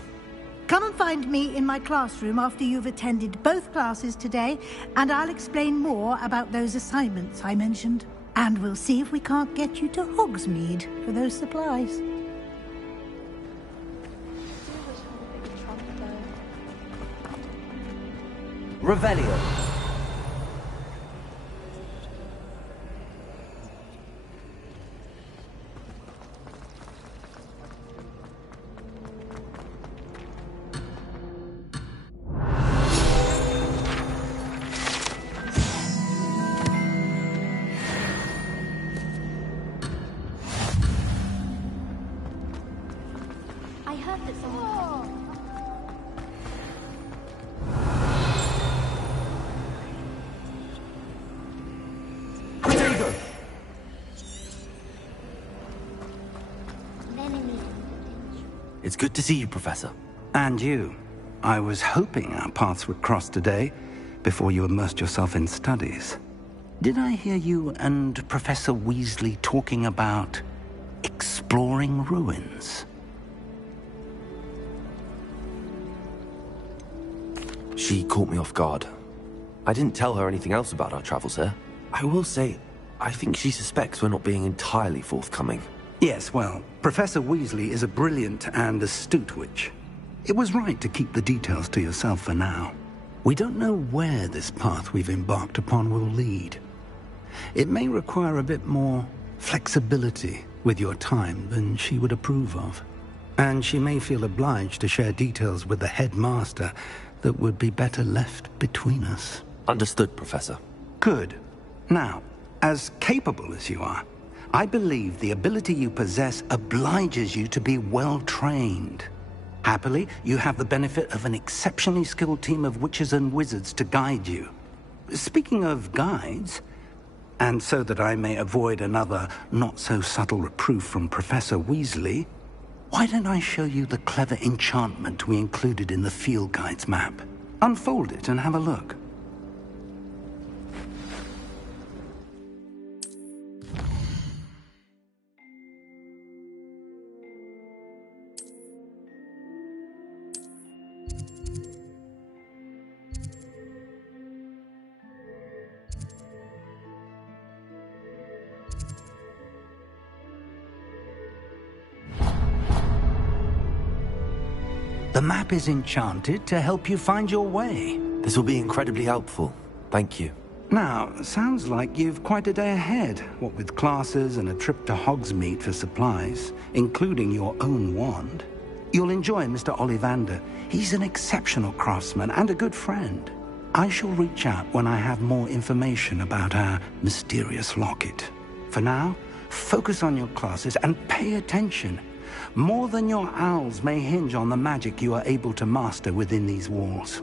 Come and find me in my classroom after you've attended both classes today, and I'll explain more about those assignments I mentioned. And we'll see if we can't get you to Hogsmeade for those supplies. Revelio. It's good to see you, Professor. And you. I was hoping our paths would cross today, before you immersed yourself in studies. Did I hear you and Professor Weasley talking about exploring ruins? She caught me off guard. I didn't tell her anything else about our travels here. I will say, I think she suspects we're not being entirely forthcoming. Yes, well, Professor Weasley is a brilliant and astute witch. It was right to keep the details to yourself for now. We don't know where this path we've embarked upon will lead. It may require a bit more flexibility with your time than she would approve of. And she may feel obliged to share details with the headmaster that would be better left between us. Understood, Professor. Good. Now, as capable as you are, I believe the ability you possess obliges you to be well trained. Happily, you have the benefit of an exceptionally skilled team of witches and wizards to guide you. Speaking of guides, and so that I may avoid another not-so-subtle reproof from Professor Weasley, why don't I show you the clever enchantment we included in the field guide's map? Unfold it and have a look. The map is enchanted to help you find your way. This will be incredibly helpful. Thank you. Now, sounds like you've quite a day ahead, what with classes and a trip to Hogsmeade for supplies, including your own wand. You'll enjoy Mr. Ollivander. He's an exceptional craftsman and a good friend. I shall reach out when I have more information about our mysterious locket. For now, focus on your classes and pay attention. More than your owls may hinge on the magic you are able to master within these walls.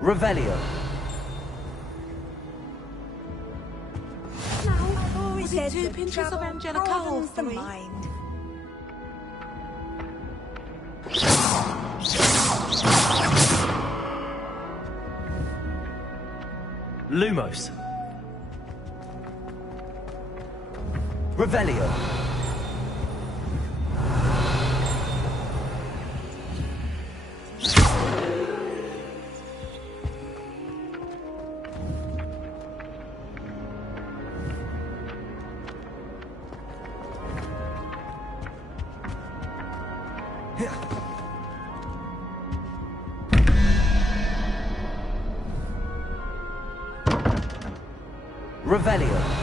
Revelio. I've always said 2 pinches of Angelica holds the mind. Lumos. Revelio. Revelio.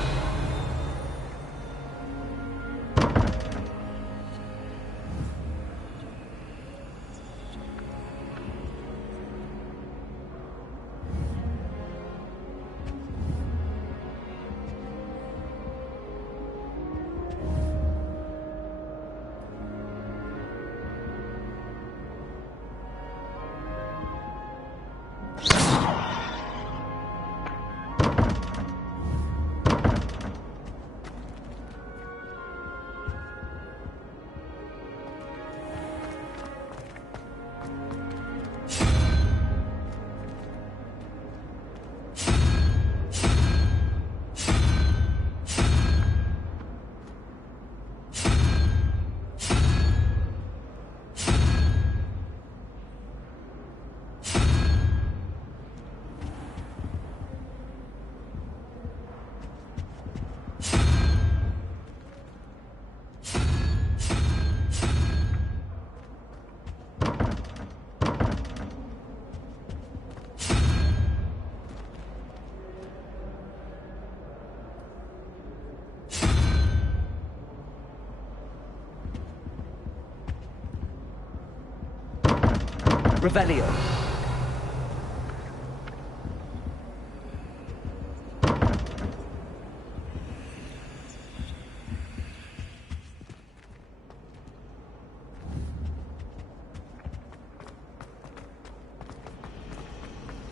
Revelio.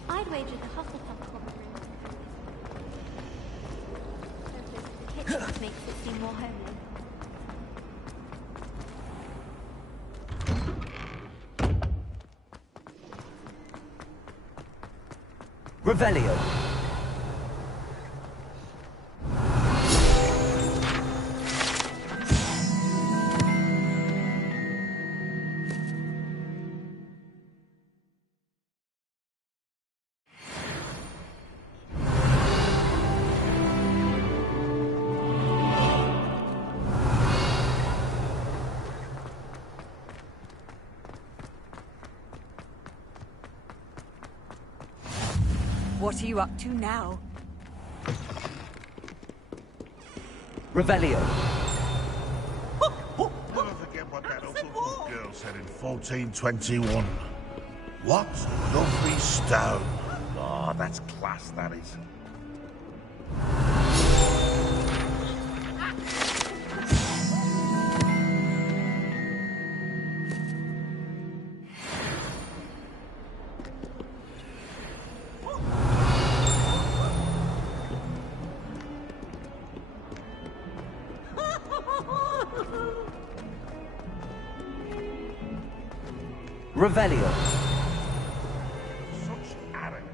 I'd wager the Hufflepuff common room. So close to the kitchen makes it seem more homely. Revelio. What are you up to now? Revelio. Never forget what that little girl said in 1421. What a lovely stone. Oh, that's class, that is. Revelio. Such arrogance.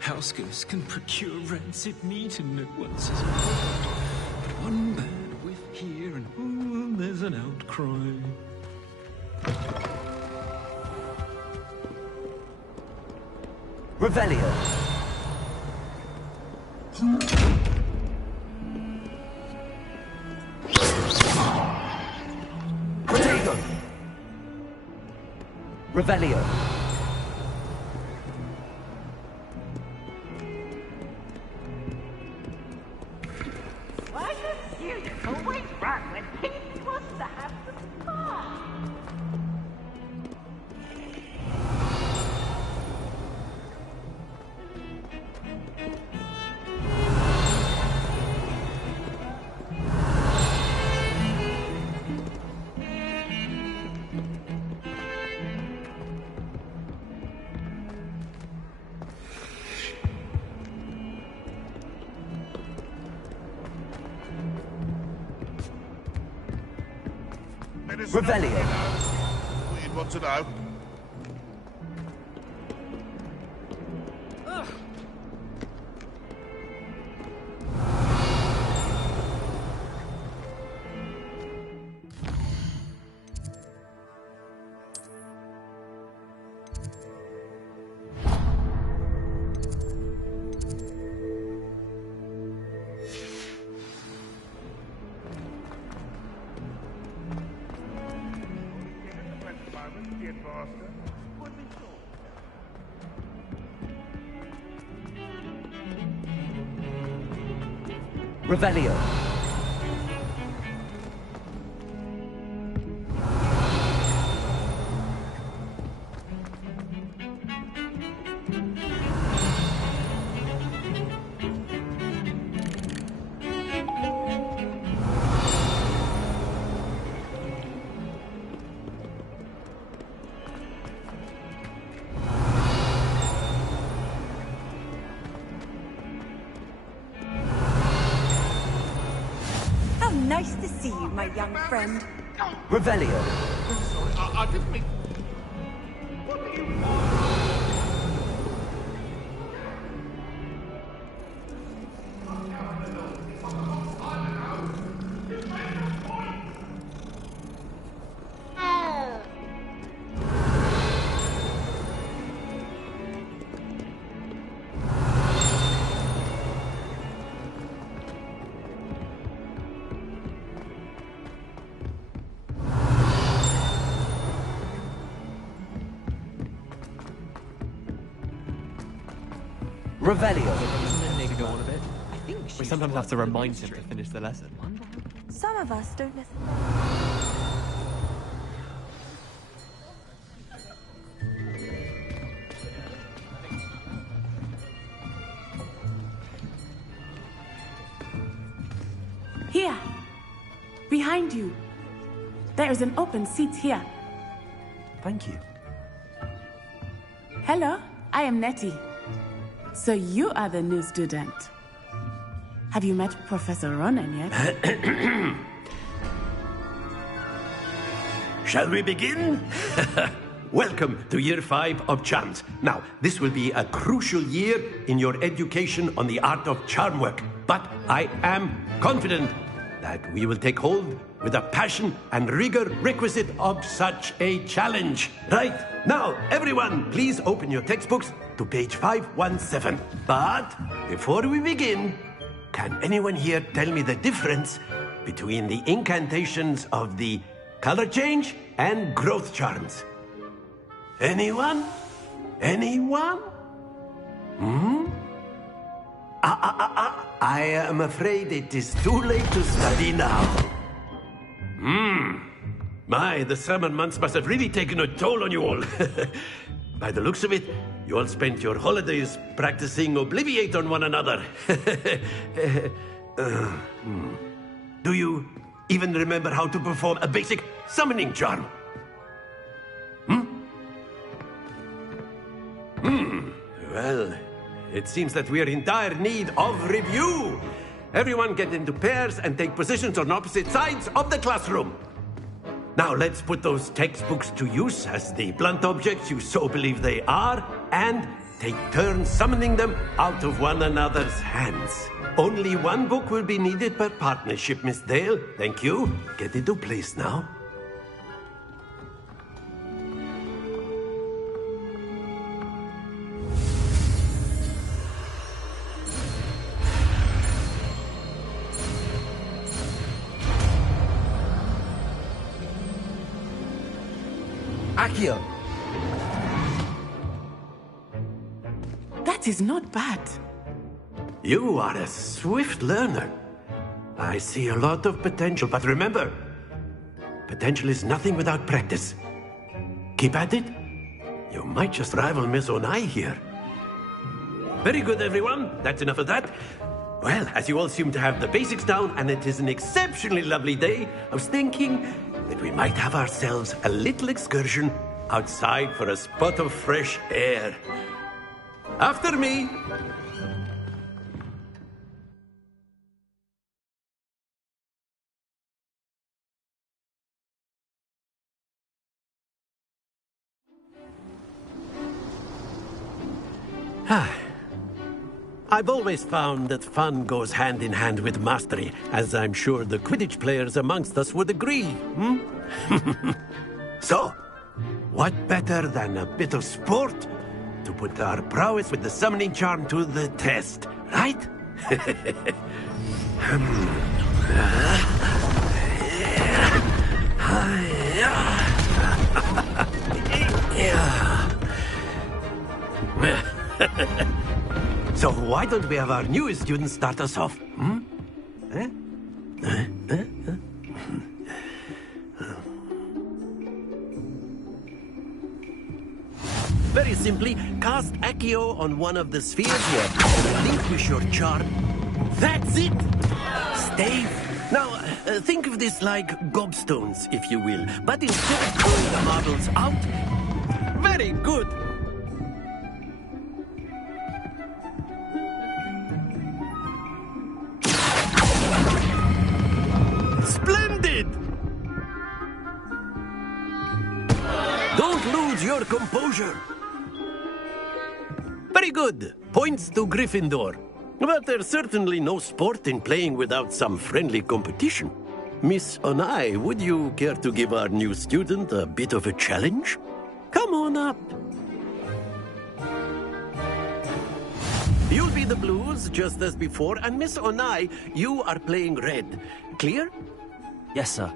House ghosts can procure rancid meat and no one says a word. But one bad whiff here and oh, there's an outcry. Revelio. Protego. Revelio. Why do you always run when Pete wants to have the fun? Revelio. We'd want to know. Revelio. Nice to see you, my young friend. Revelio. Sorry, I didn't mean... What do you want? Revelio. To go on a bit. We sometimes have to remind him to finish the lesson. Some of us don't listen. Here. Behind you. There is an open seat here. Thank you. Hello, I am Nettie. So you are the new student. Have you met Professor Ronan yet? Shall we begin? Welcome to Year 5 of Charms. Now, this will be a crucial year in your education on the art of charm work. But I am confident that we will take hold with the passion and rigor requisite of such a challenge. Right, now, everyone, please open your textbooks to page 517. But before we begin, can anyone here tell me the difference between the incantations of the color change and growth charms? Anyone? Anyone? I am afraid it is too late to study now. My, the summer months must have really taken a toll on you all. By the looks of it, you all spent your holidays practicing Obliviate on one another. Do you even remember how to perform a basic summoning charm? Well, it seems that we are in dire need of review. Everyone get into pairs and take positions on opposite sides of the classroom. Now let's put those textbooks to use as the blunt objects you so believe they are, and take turns summoning them out of one another's hands. Only one book will be needed per partnership, Miss Dale. Thank you. Get into place now. Accio! That is not bad. You are a swift learner. I see a lot of potential, but remember, potential is nothing without practice. Keep at it. You might just rival Miss Onai here. Very good, everyone. That's enough of that. Well, as you all seem to have the basics down, and it is an exceptionally lovely day, I was thinking that we might have ourselves a little excursion outside for a spot of fresh air. After me. I've always found that fun goes hand in hand with mastery, as I'm sure the Quidditch players amongst us would agree. So, what better than a bit of sport to put our prowess with the summoning charm to the test, right? So why don't we have our newest student start us off? Very simply, cast Accio on one of the spheres here. Relinquish your charm. That's it! Stay. Now, think of this like gobstones, if you will. But instead of throwing the marbles out... Very good! Splendid! Don't lose your composure. Very good. Points to Gryffindor. But there's certainly no sport in playing without some friendly competition. Miss Onai, would you care to give our new student a bit of a challenge? Come on up. You'll be the blues, just as before, and Miss Onai, you are playing red. Clear? Yes, sir.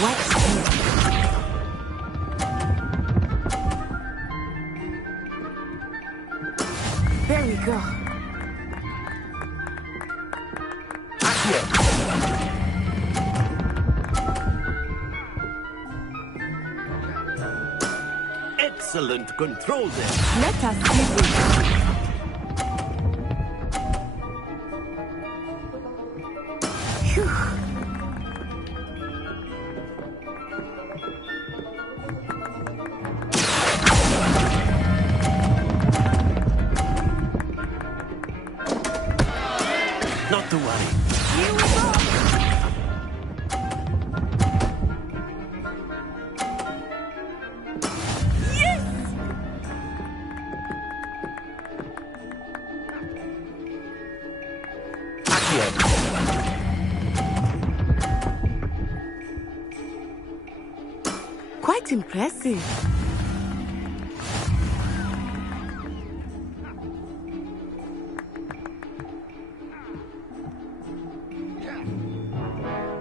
What? Excellent control there. Let us see this. Not to worry. Here we go. Yes! Quite impressive.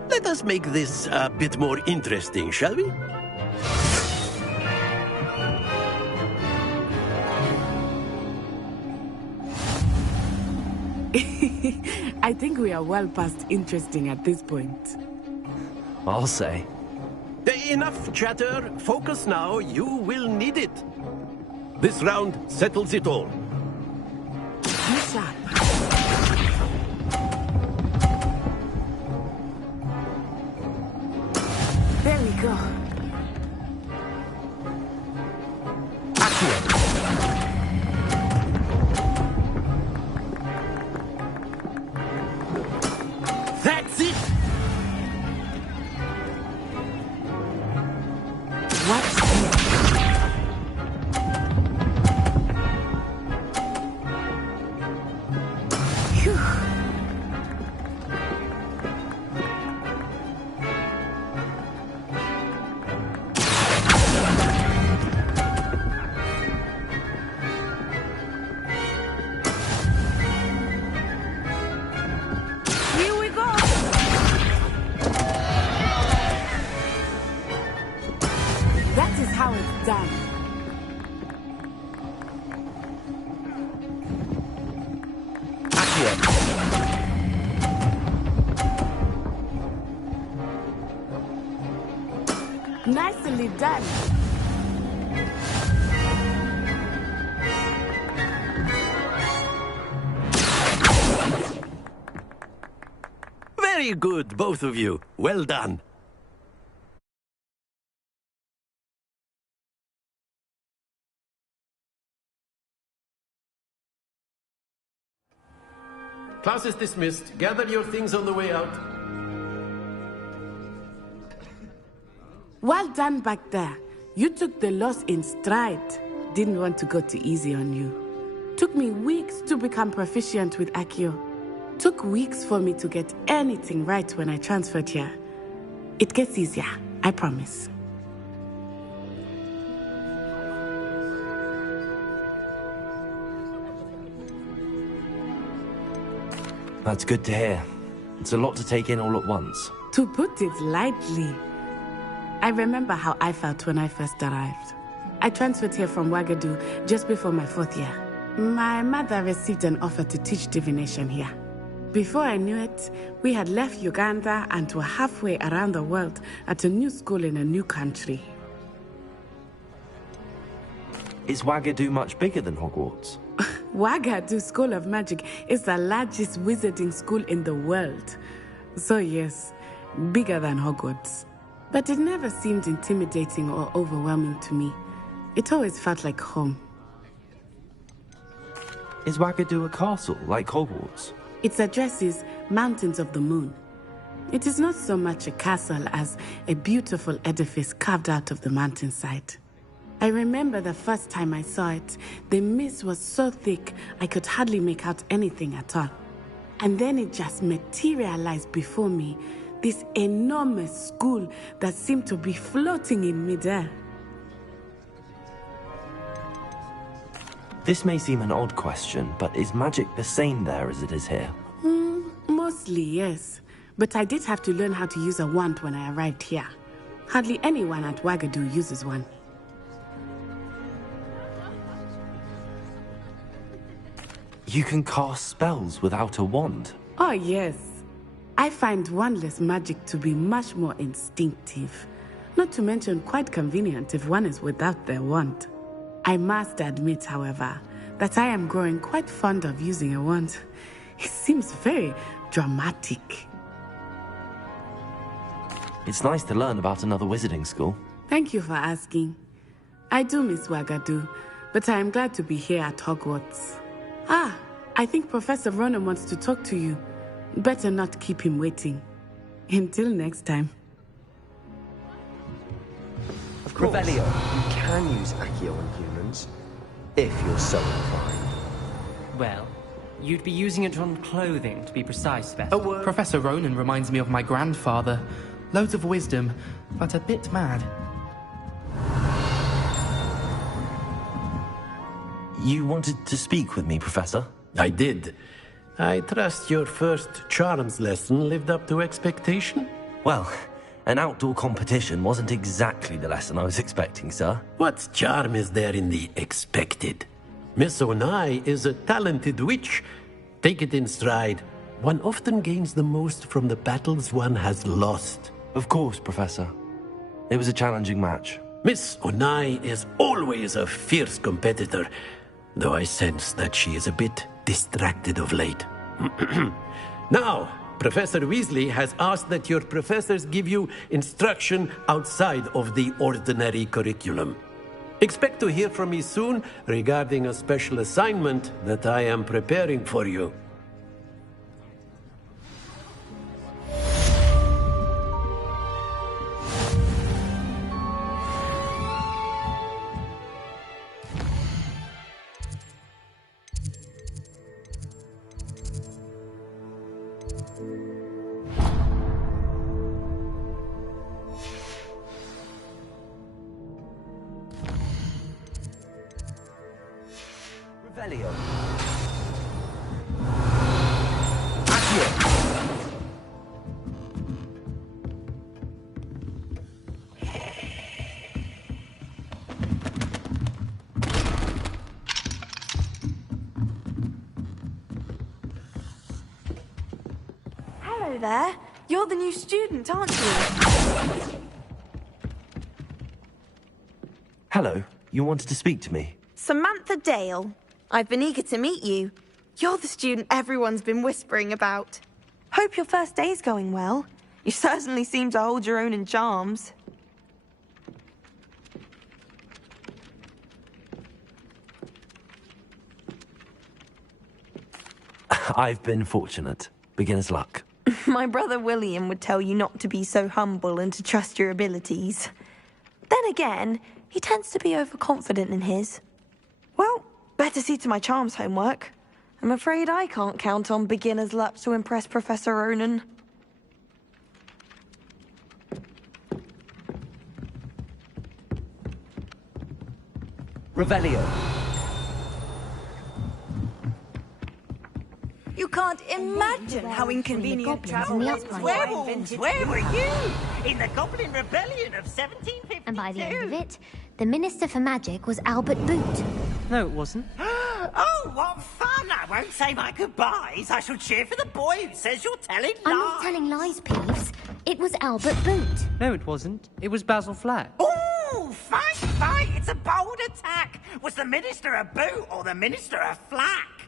Let us make this a bit more interesting, shall we? I think we are well past interesting at this point. I'll say. Enough chatter. Focus now. You will need it. This round settles it all. Be sharp. There we go. That's it. Watch this. Phew. Here we go. That is how it's done. Nicely done. Very good, both of you. Well done. Class is dismissed. Gather your things on the way out. Well done back there. You took the loss in stride. Didn't want to go too easy on you. Took me weeks to become proficient with Accio. Took weeks for me to get anything right when I transferred here. It gets easier, I promise. That's good to hear. It's a lot to take in all at once. To put it lightly, I remember how I felt when I first arrived. I transferred here from Wagadu just before my 4th year. My mother received an offer to teach divination here. Before I knew it, we had left Uganda and were halfway around the world at a new school in a new country. Is Wagadu much bigger than Hogwarts? Wagadu School of Magic is the largest wizarding school in the world. So yes, bigger than Hogwarts. But it never seemed intimidating or overwhelming to me. It always felt like home. Is Wagadu a castle like Hogwarts? Its address is Mountains of the Moon. It is not so much a castle as a beautiful edifice carved out of the mountainside. I remember the first time I saw it, the mist was so thick I could hardly make out anything at all. And then it just materialized before me, this enormous school that seemed to be floating in midair. This may seem an odd question, but is magic the same there as it is here? Mostly, yes. But I did have to learn how to use a wand when I arrived here. Hardly anyone at Wagadu uses one. You can cast spells without a wand? Oh, yes. I find wandless magic to be much more instinctive, not to mention quite convenient if one is without their wand. I must admit, however, that I am growing quite fond of using a wand. It seems very dramatic. It's nice to learn about another wizarding school. Thank you for asking. I do miss Wagadu, but I am glad to be here at Hogwarts. Ah, I think Professor Ronan wants to talk to you. Better not keep him waiting. Until next time. Of course, Revelio. You can use Accio on humans, if you're so inclined. Well, you'd be using it on clothing, to be precise, Beth. Professor Ronan reminds me of my grandfather. Loads of wisdom, but a bit mad. You wanted to speak with me, Professor? I did. I trust your first charms lesson lived up to expectation? Well, an outdoor competition wasn't exactly the lesson I was expecting, sir. What charm is there in the expected? Miss Onai is a talented witch. Take it in stride. One often gains the most from the battles one has lost. Of course, Professor. It was a challenging match. Miss Onai is always a fierce competitor, though I sense that she is a bit distracted of late. Now, Professor Weasley has asked that your professors give you instruction outside of the ordinary curriculum. Expect to hear from me soon regarding a special assignment that I am preparing for you. Revelio. Hello there. You're the new student, aren't you? Hello. You wanted to speak to me? Samantha Dale. I've been eager to meet you. You're the student everyone's been whispering about. Hope your first day's going well. You certainly seem to hold your own in charms. I've been fortunate. Beginner's luck. My brother William would tell you not to be so humble and to trust your abilities. Then again, he tends to be overconfident in his. Well, better see to my charms homework. I'm afraid I can't count on beginner's luck to impress Professor Ronan. Revelio. You can't imagine how inconvenient travel is. Werewolves, where were you? In the Goblin Rebellion of 1752. And by the end of it, the Minister for Magic was Albert Boot. No, it wasn't. Oh, what fun! I won't say my goodbyes. I shall cheer for the boy who says you're telling lies. I'm not telling lies, Peeves. It was Albert Boot. No, it wasn't. It was Basil Flack. Ooh, fight, fight! It's a bold attack. Was the Minister a boot or the Minister a flack?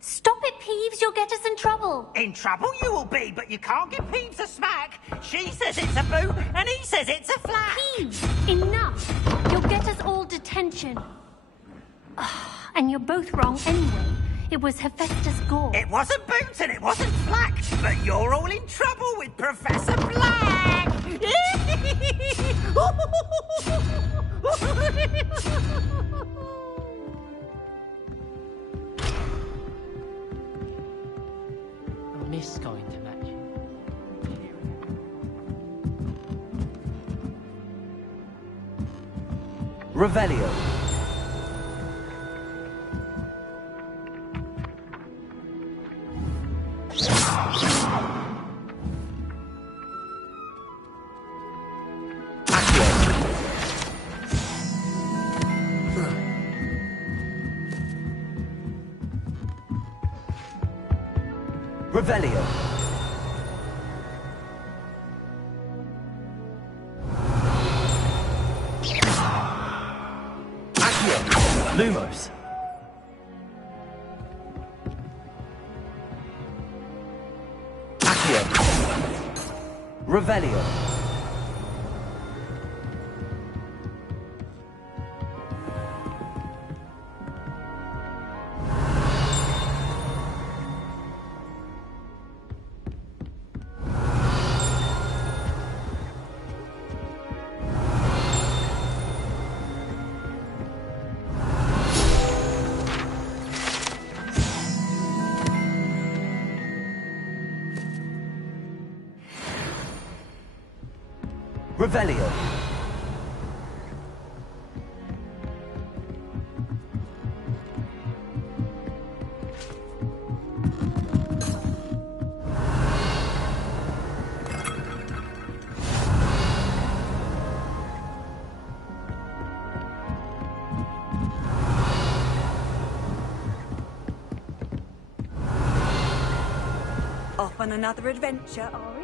Stop it, Peeves. You'll get us in trouble. In trouble you will be, but you can't give Peeves a smack. She says it's a boot, and he says it's a flack. Peeves, enough. You'll get us all detention. And you're both wrong anyway. It was Hephaestus Gore. It wasn't boot and it wasn't flack, but you're all in trouble with Professor Black. I miss going to match. Revelio. Revelio. Lumos. Accio. Revelio. Revelio. Off on another adventure, are we?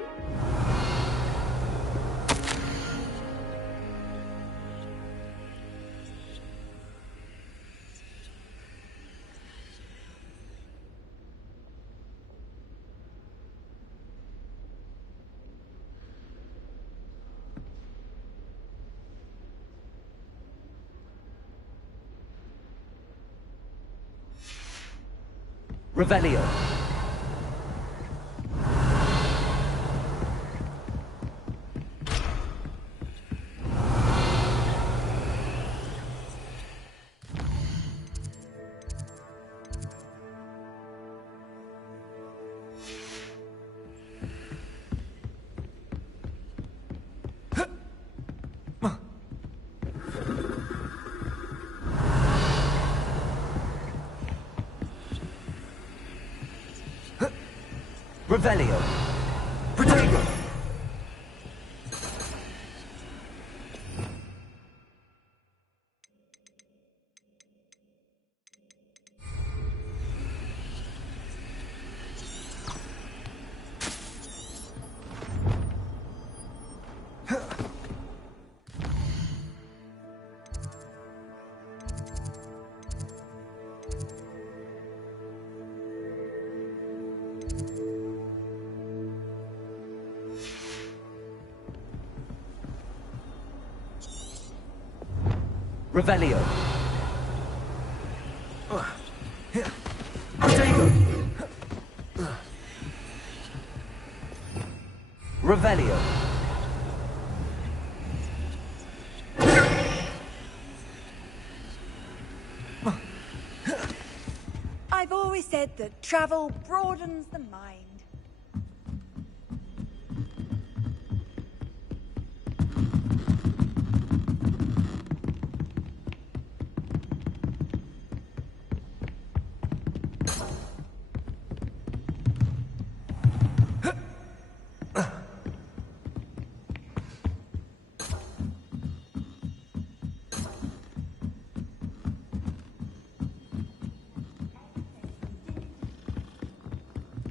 Revelio. Revelio. Protego. Revelio. Protego. Revelio. I've always said that travel broadens the mind.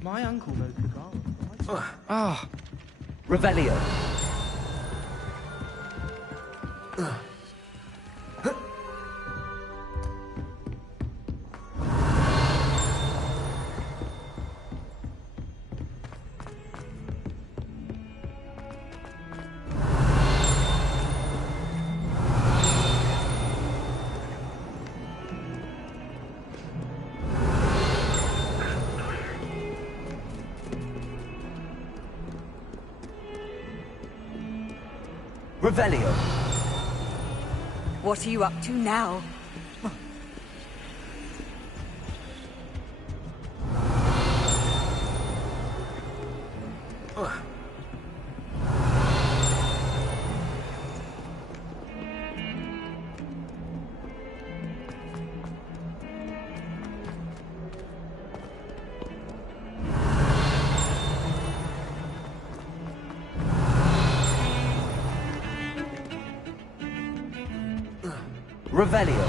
My uncle knows the garden. Ah. Revelio. Revelio. What are you up to now? Revelio.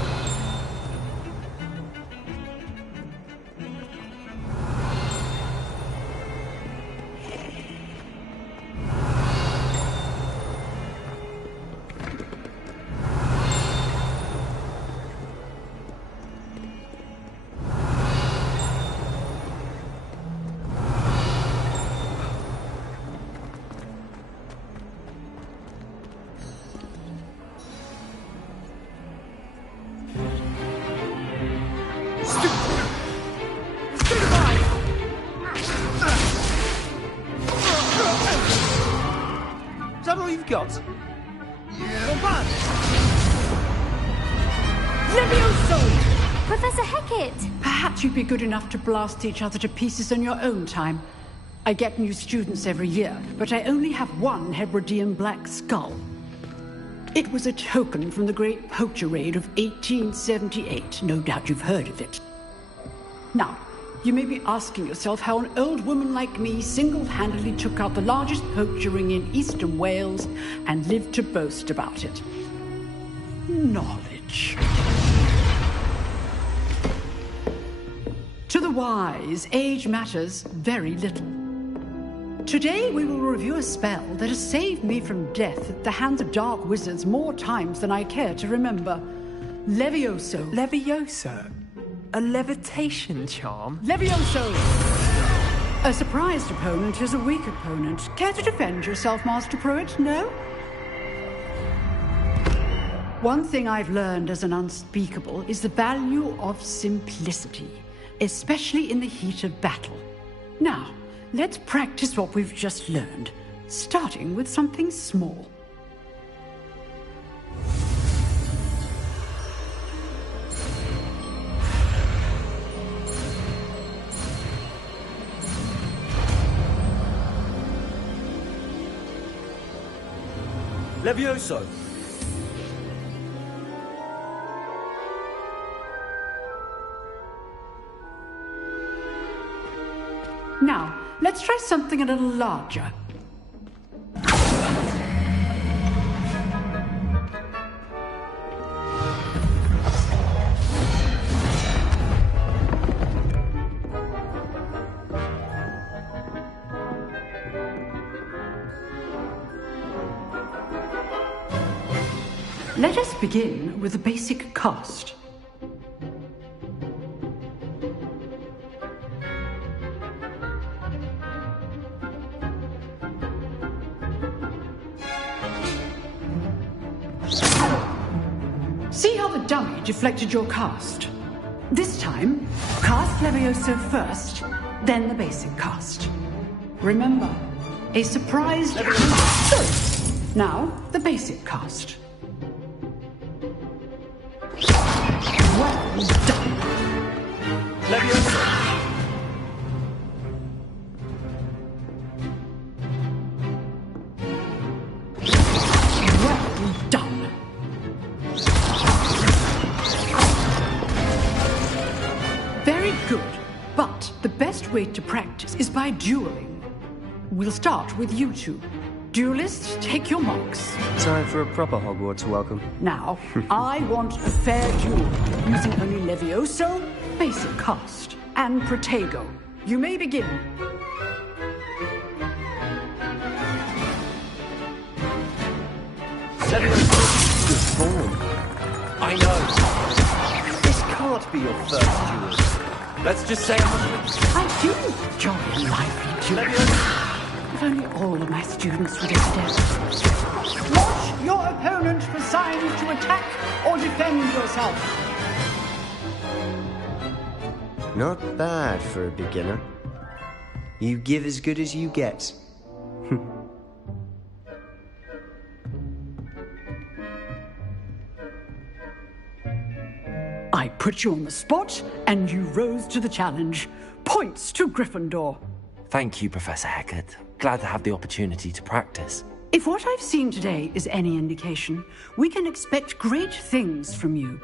all you've got? Levioso! Professor Hecat! Perhaps you'd be good enough to blast each other to pieces on your own time. I get new students every year, but I only have one Hebridean black skull. It was a token from the Great Poacher Raid of 1878. No doubt you've heard of it. Now, you may be asking yourself how an old woman like me single-handedly took out the largest poacher ring in eastern Wales and lived to boast about it. Knowledge. To the wise, age matters very little. Today we will review a spell that has saved me from death at the hands of dark wizards more times than I care to remember. Levioso. Levioso? A levitation charm? Levioso! A surprised opponent is a weak opponent. Care to defend yourself, Master Pruitt? No? One thing I've learned as an unspeakable is the value of simplicity, especially in the heat of battle. Now, let's practice what we've just learned, starting with something small. Levioso! Now, let's try something a little larger. Let us begin with the basic cast. See how the dummy deflected your cast? This time, cast Levioso first, then the basic cast. Remember, a surprise... Now, the basic cast. Well done. Levioso! Well done. Very good, but the best way to practice is by dueling. We'll start with you two. Duelists, take your marks. Time for a proper Hogwarts welcome. Now, I want a fair duel, using only Levioso, basic cast, and Protego. You may begin. Good form. I know. This can't be your first duel. Let's just say I do enjoy a lively duel. If only all of my students would extend. Watch your opponent for signs to attack or defend yourself. Not bad for a beginner. You give as good as you get. I put you on the spot, and you rose to the challenge. Points to Gryffindor. Thank you, Professor Hecat. Glad to have the opportunity to practice. If what I've seen today is any indication, we can expect great things from you.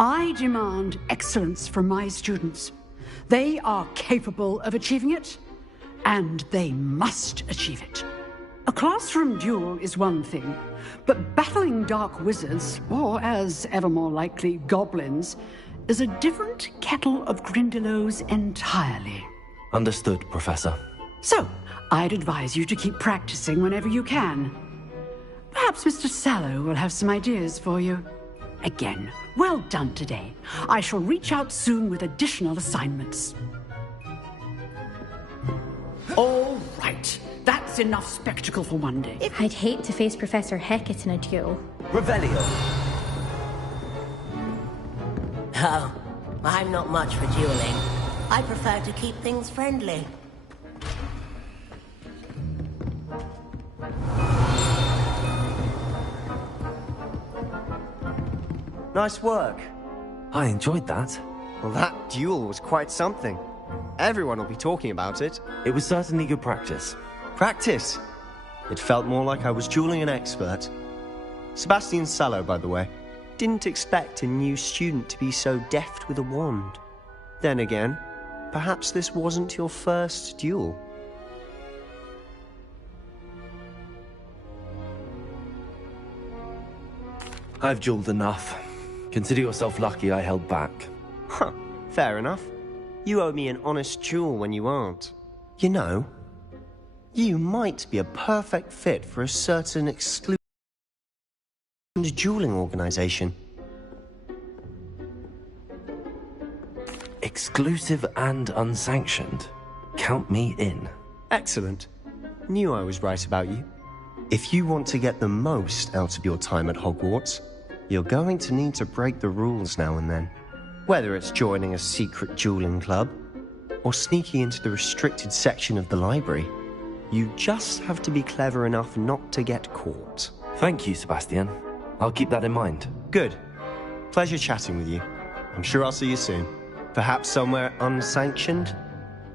I demand excellence from my students. They are capable of achieving it, and they must achieve it. A classroom duel is one thing, but battling dark wizards, or as ever more likely, goblins, is a different kettle of Grindylows entirely. Understood, Professor. So, I'd advise you to keep practicing whenever you can. Perhaps Mr. Sallow will have some ideas for you. Again, well done today. I shall reach out soon with additional assignments. All right. That's enough spectacle for one day. I'd hate to face Professor Hecat in a duel. Revelio. Oh, I'm not much for dueling. I prefer to keep things friendly. Nice work. I enjoyed that. Well, that duel was quite something. Everyone will be talking about it. It was certainly good practice. Practice? It felt more like I was dueling an expert. Sebastian Sallow, by the way. Didn't expect a new student to be so deft with a wand. Then again, perhaps this wasn't your first duel. I've dueled enough. Consider yourself lucky I held back. Huh, fair enough. You owe me an honest duel when you aren't. You know, you might be a perfect fit for a certain exclusive dueling organization. Exclusive and unsanctioned. Count me in. Excellent. Knew I was right about you. If you want to get the most out of your time at Hogwarts, you're going to need to break the rules now and then. Whether it's joining a secret dueling club, or sneaking into the restricted section of the library, you just have to be clever enough not to get caught. Thank you, Sebastian. I'll keep that in mind. Good. Pleasure chatting with you. I'm sure I'll see you soon. Perhaps somewhere unsanctioned?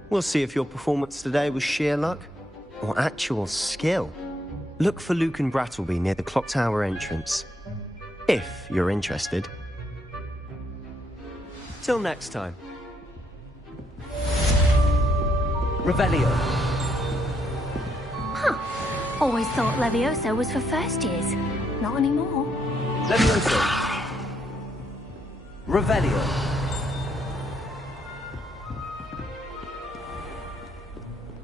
We'll see if your performance today was sheer luck, or actual skill. Look for Luke and Brattleby near the clock tower entrance. If you're interested. Till next time. Revelio. Huh. Always thought Levioso was for first years. Not anymore. Levioso. Revelio.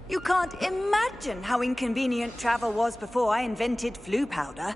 You can't imagine how inconvenient travel was before I invented flu powder.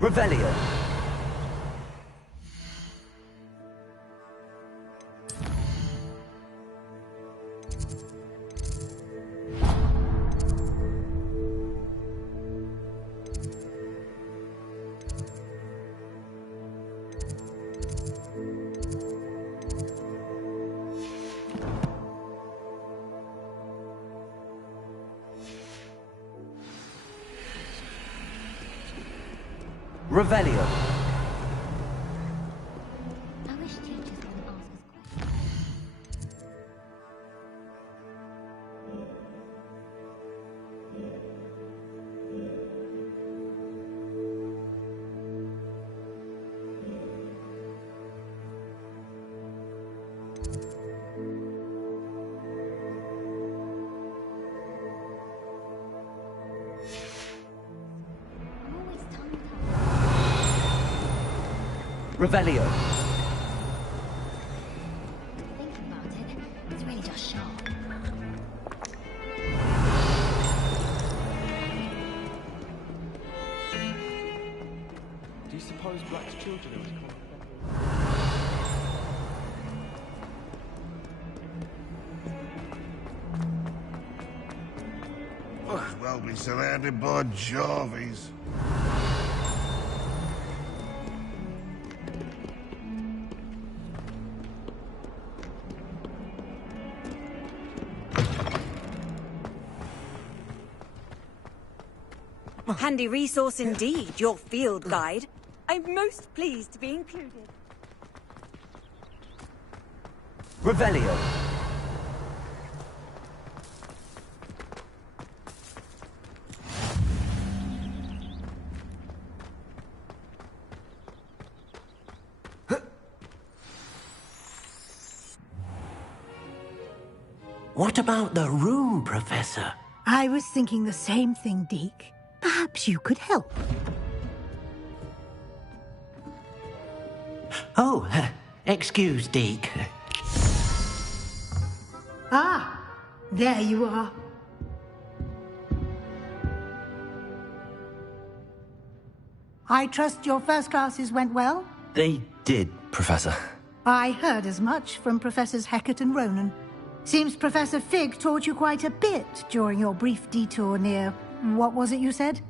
Revelio. Revelio. I wish teachers wouldn't ask us questions. Revelio. Thinking about it, it's really just sharp. Do you suppose Black's children are as confident? Might as well be surrounded by Jarvies. Handy resource indeed, your field guide. I'm most pleased to be included. Revelio. What about the room, Professor? I was thinking the same thing, Deke. Perhaps you could help. Oh, excuse, Deke. Ah, there you are. I trust your first classes went well? They did, Professor. I heard as much from Professors Hecat and Ronan. Seems Professor Fig taught you quite a bit during your brief detour near... what was it you said?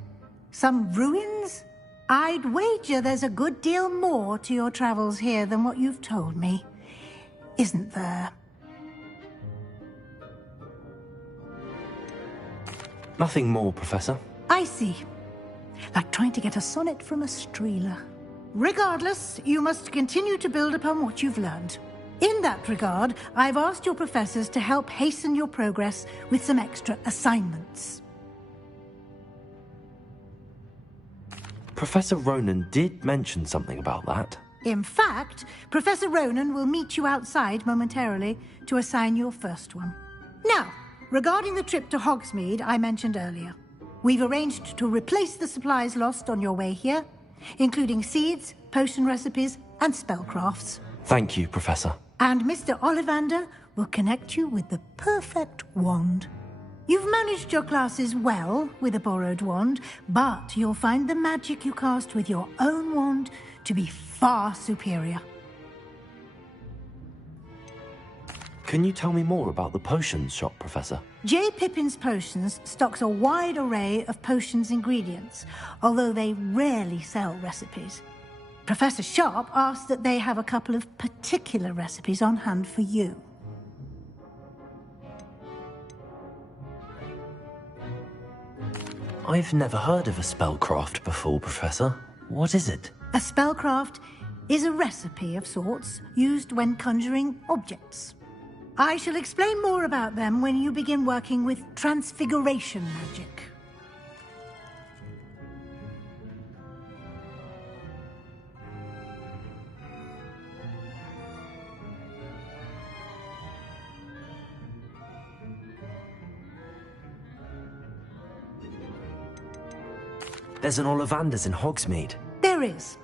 Some ruins? I'd wager there's a good deal more to your travels here than what you've told me. Isn't there? Nothing more, Professor. I see. Like trying to get a sonnet from a streeler. Regardless, you must continue to build upon what you've learned. In that regard, I've asked your professors to help hasten your progress with some extra assignments. Professor Ronan did mention something about that. In fact, Professor Ronan will meet you outside momentarily to assign your first one. Now, regarding the trip to Hogsmeade I mentioned earlier, we've arranged to replace the supplies lost on your way here, including seeds, potion recipes, and spellcrafts. Thank you, Professor. And Mr. Ollivander will connect you with the perfect wand. You've managed your classes well with a borrowed wand, but you'll find the magic you cast with your own wand to be far superior. Can you tell me more about the potions shop, Professor? J. Pippin's Potions stocks a wide array of potions ingredients, although they rarely sell recipes. Professor Sharp asked that they have a couple of particular recipes on hand for you. I've never heard of a spellcraft before, Professor. What is it? A spellcraft is a recipe of sorts used when conjuring objects. I shall explain more about them when you begin working with transfiguration magic. There's an Ollivander's in Hogsmeade. There is.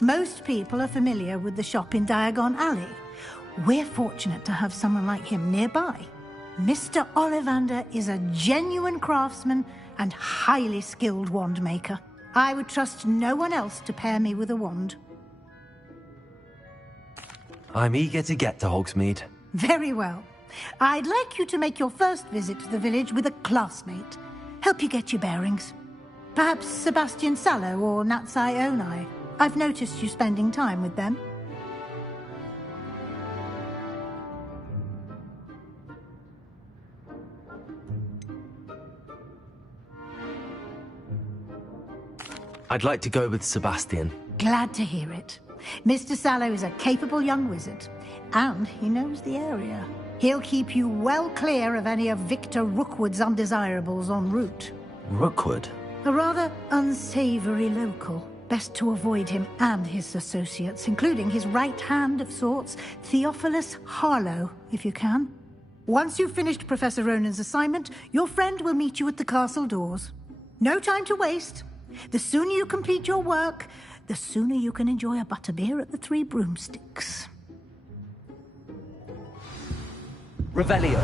Most people are familiar with the shop in Diagon Alley. We're fortunate to have someone like him nearby. Mr. Ollivander is a genuine craftsman and highly skilled wand maker. I would trust no one else to pair me with a wand. I'm eager to get to Hogsmeade. Very well. I'd like you to make your first visit to the village with a classmate. Help you get your bearings. Perhaps Sebastian Sallow or Natsai Onai. I've noticed you spending time with them. I'd like to go with Sebastian. Glad to hear it. Mr. Sallow is a capable young wizard, and he knows the area. He'll keep you well clear of any of Victor Rookwood's undesirables en route. Rookwood? A rather unsavory local. Best to avoid him and his associates, including his right hand of sorts, Theophilus Harlow, if you can. Once you've finished Professor Ronan's assignment, your friend will meet you at the castle doors. No time to waste. The sooner you complete your work, the sooner you can enjoy a butterbeer at the Three Broomsticks. Revelio.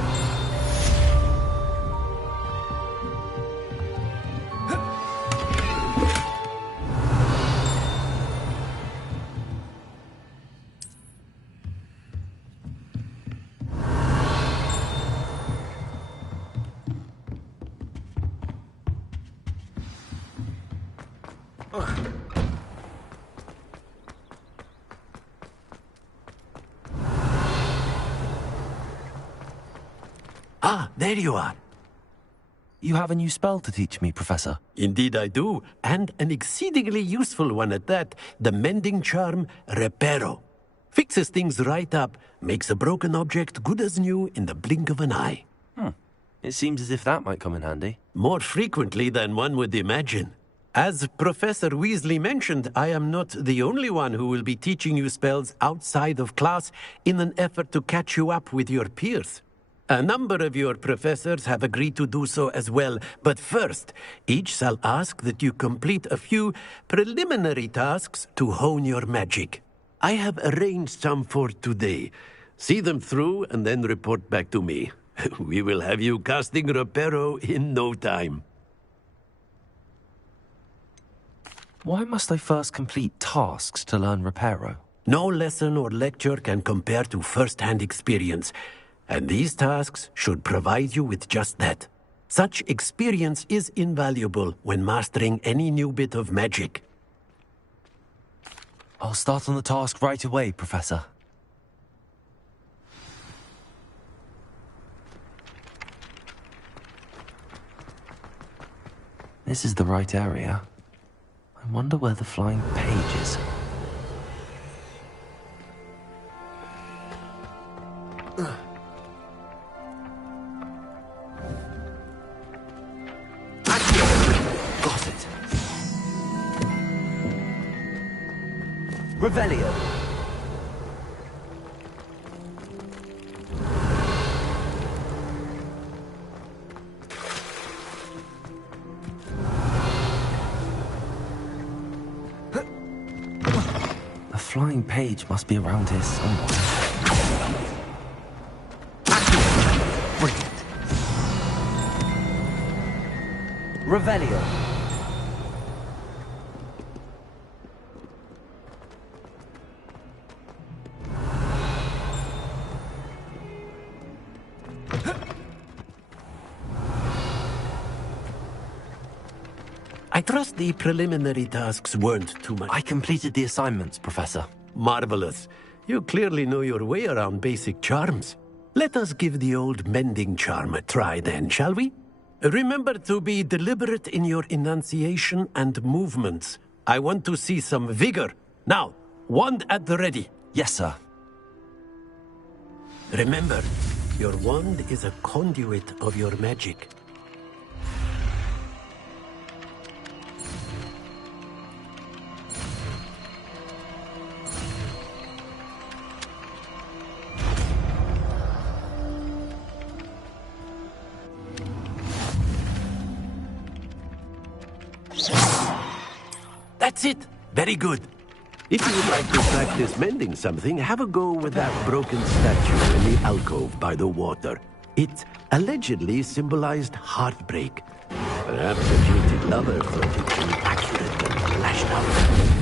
Ah, there you are. You have a new spell to teach me, Professor. Indeed I do, and an exceedingly useful one at that. The mending charm, Reparo. Fixes things right up, makes a broken object good as new in the blink of an eye. It seems as if that might come in handy. More frequently than one would imagine. As Professor Weasley mentioned, I am not the only one who will be teaching you spells outside of class in an effort to catch you up with your peers. A number of your professors have agreed to do so as well, but first, each shall ask that you complete a few preliminary tasks to hone your magic. I have arranged some for today. See them through and then report back to me. We will have you casting Reparo in no time. Why must I first complete tasks to learn Reparo? No lesson or lecture can compare to first-hand experience. And these tasks should provide you with just that. Such experience is invaluable when mastering any new bit of magic. I'll start on the task right away, Professor. This is the right area. I wonder where the flying page is. Got it. Revelio. The flying page must be around here somewhere. Brilliant. Revelio. I trust the preliminary tasks weren't too much. I completed the assignments, Professor. Marvelous. You clearly know your way around basic charms. Let us give the old mending charm a try then, shall we? Remember to be deliberate in your enunciation and movements. I want to see some vigor. Now, wand at the ready. Yes, sir. Remember, your wand is a conduit of your magic. That's it. Very good. If you would like to practice mending something, have a go with that broken statue in the alcove by the water. It allegedly symbolized heartbreak. Perhaps a jilted lover thought it too accurate. smashed up.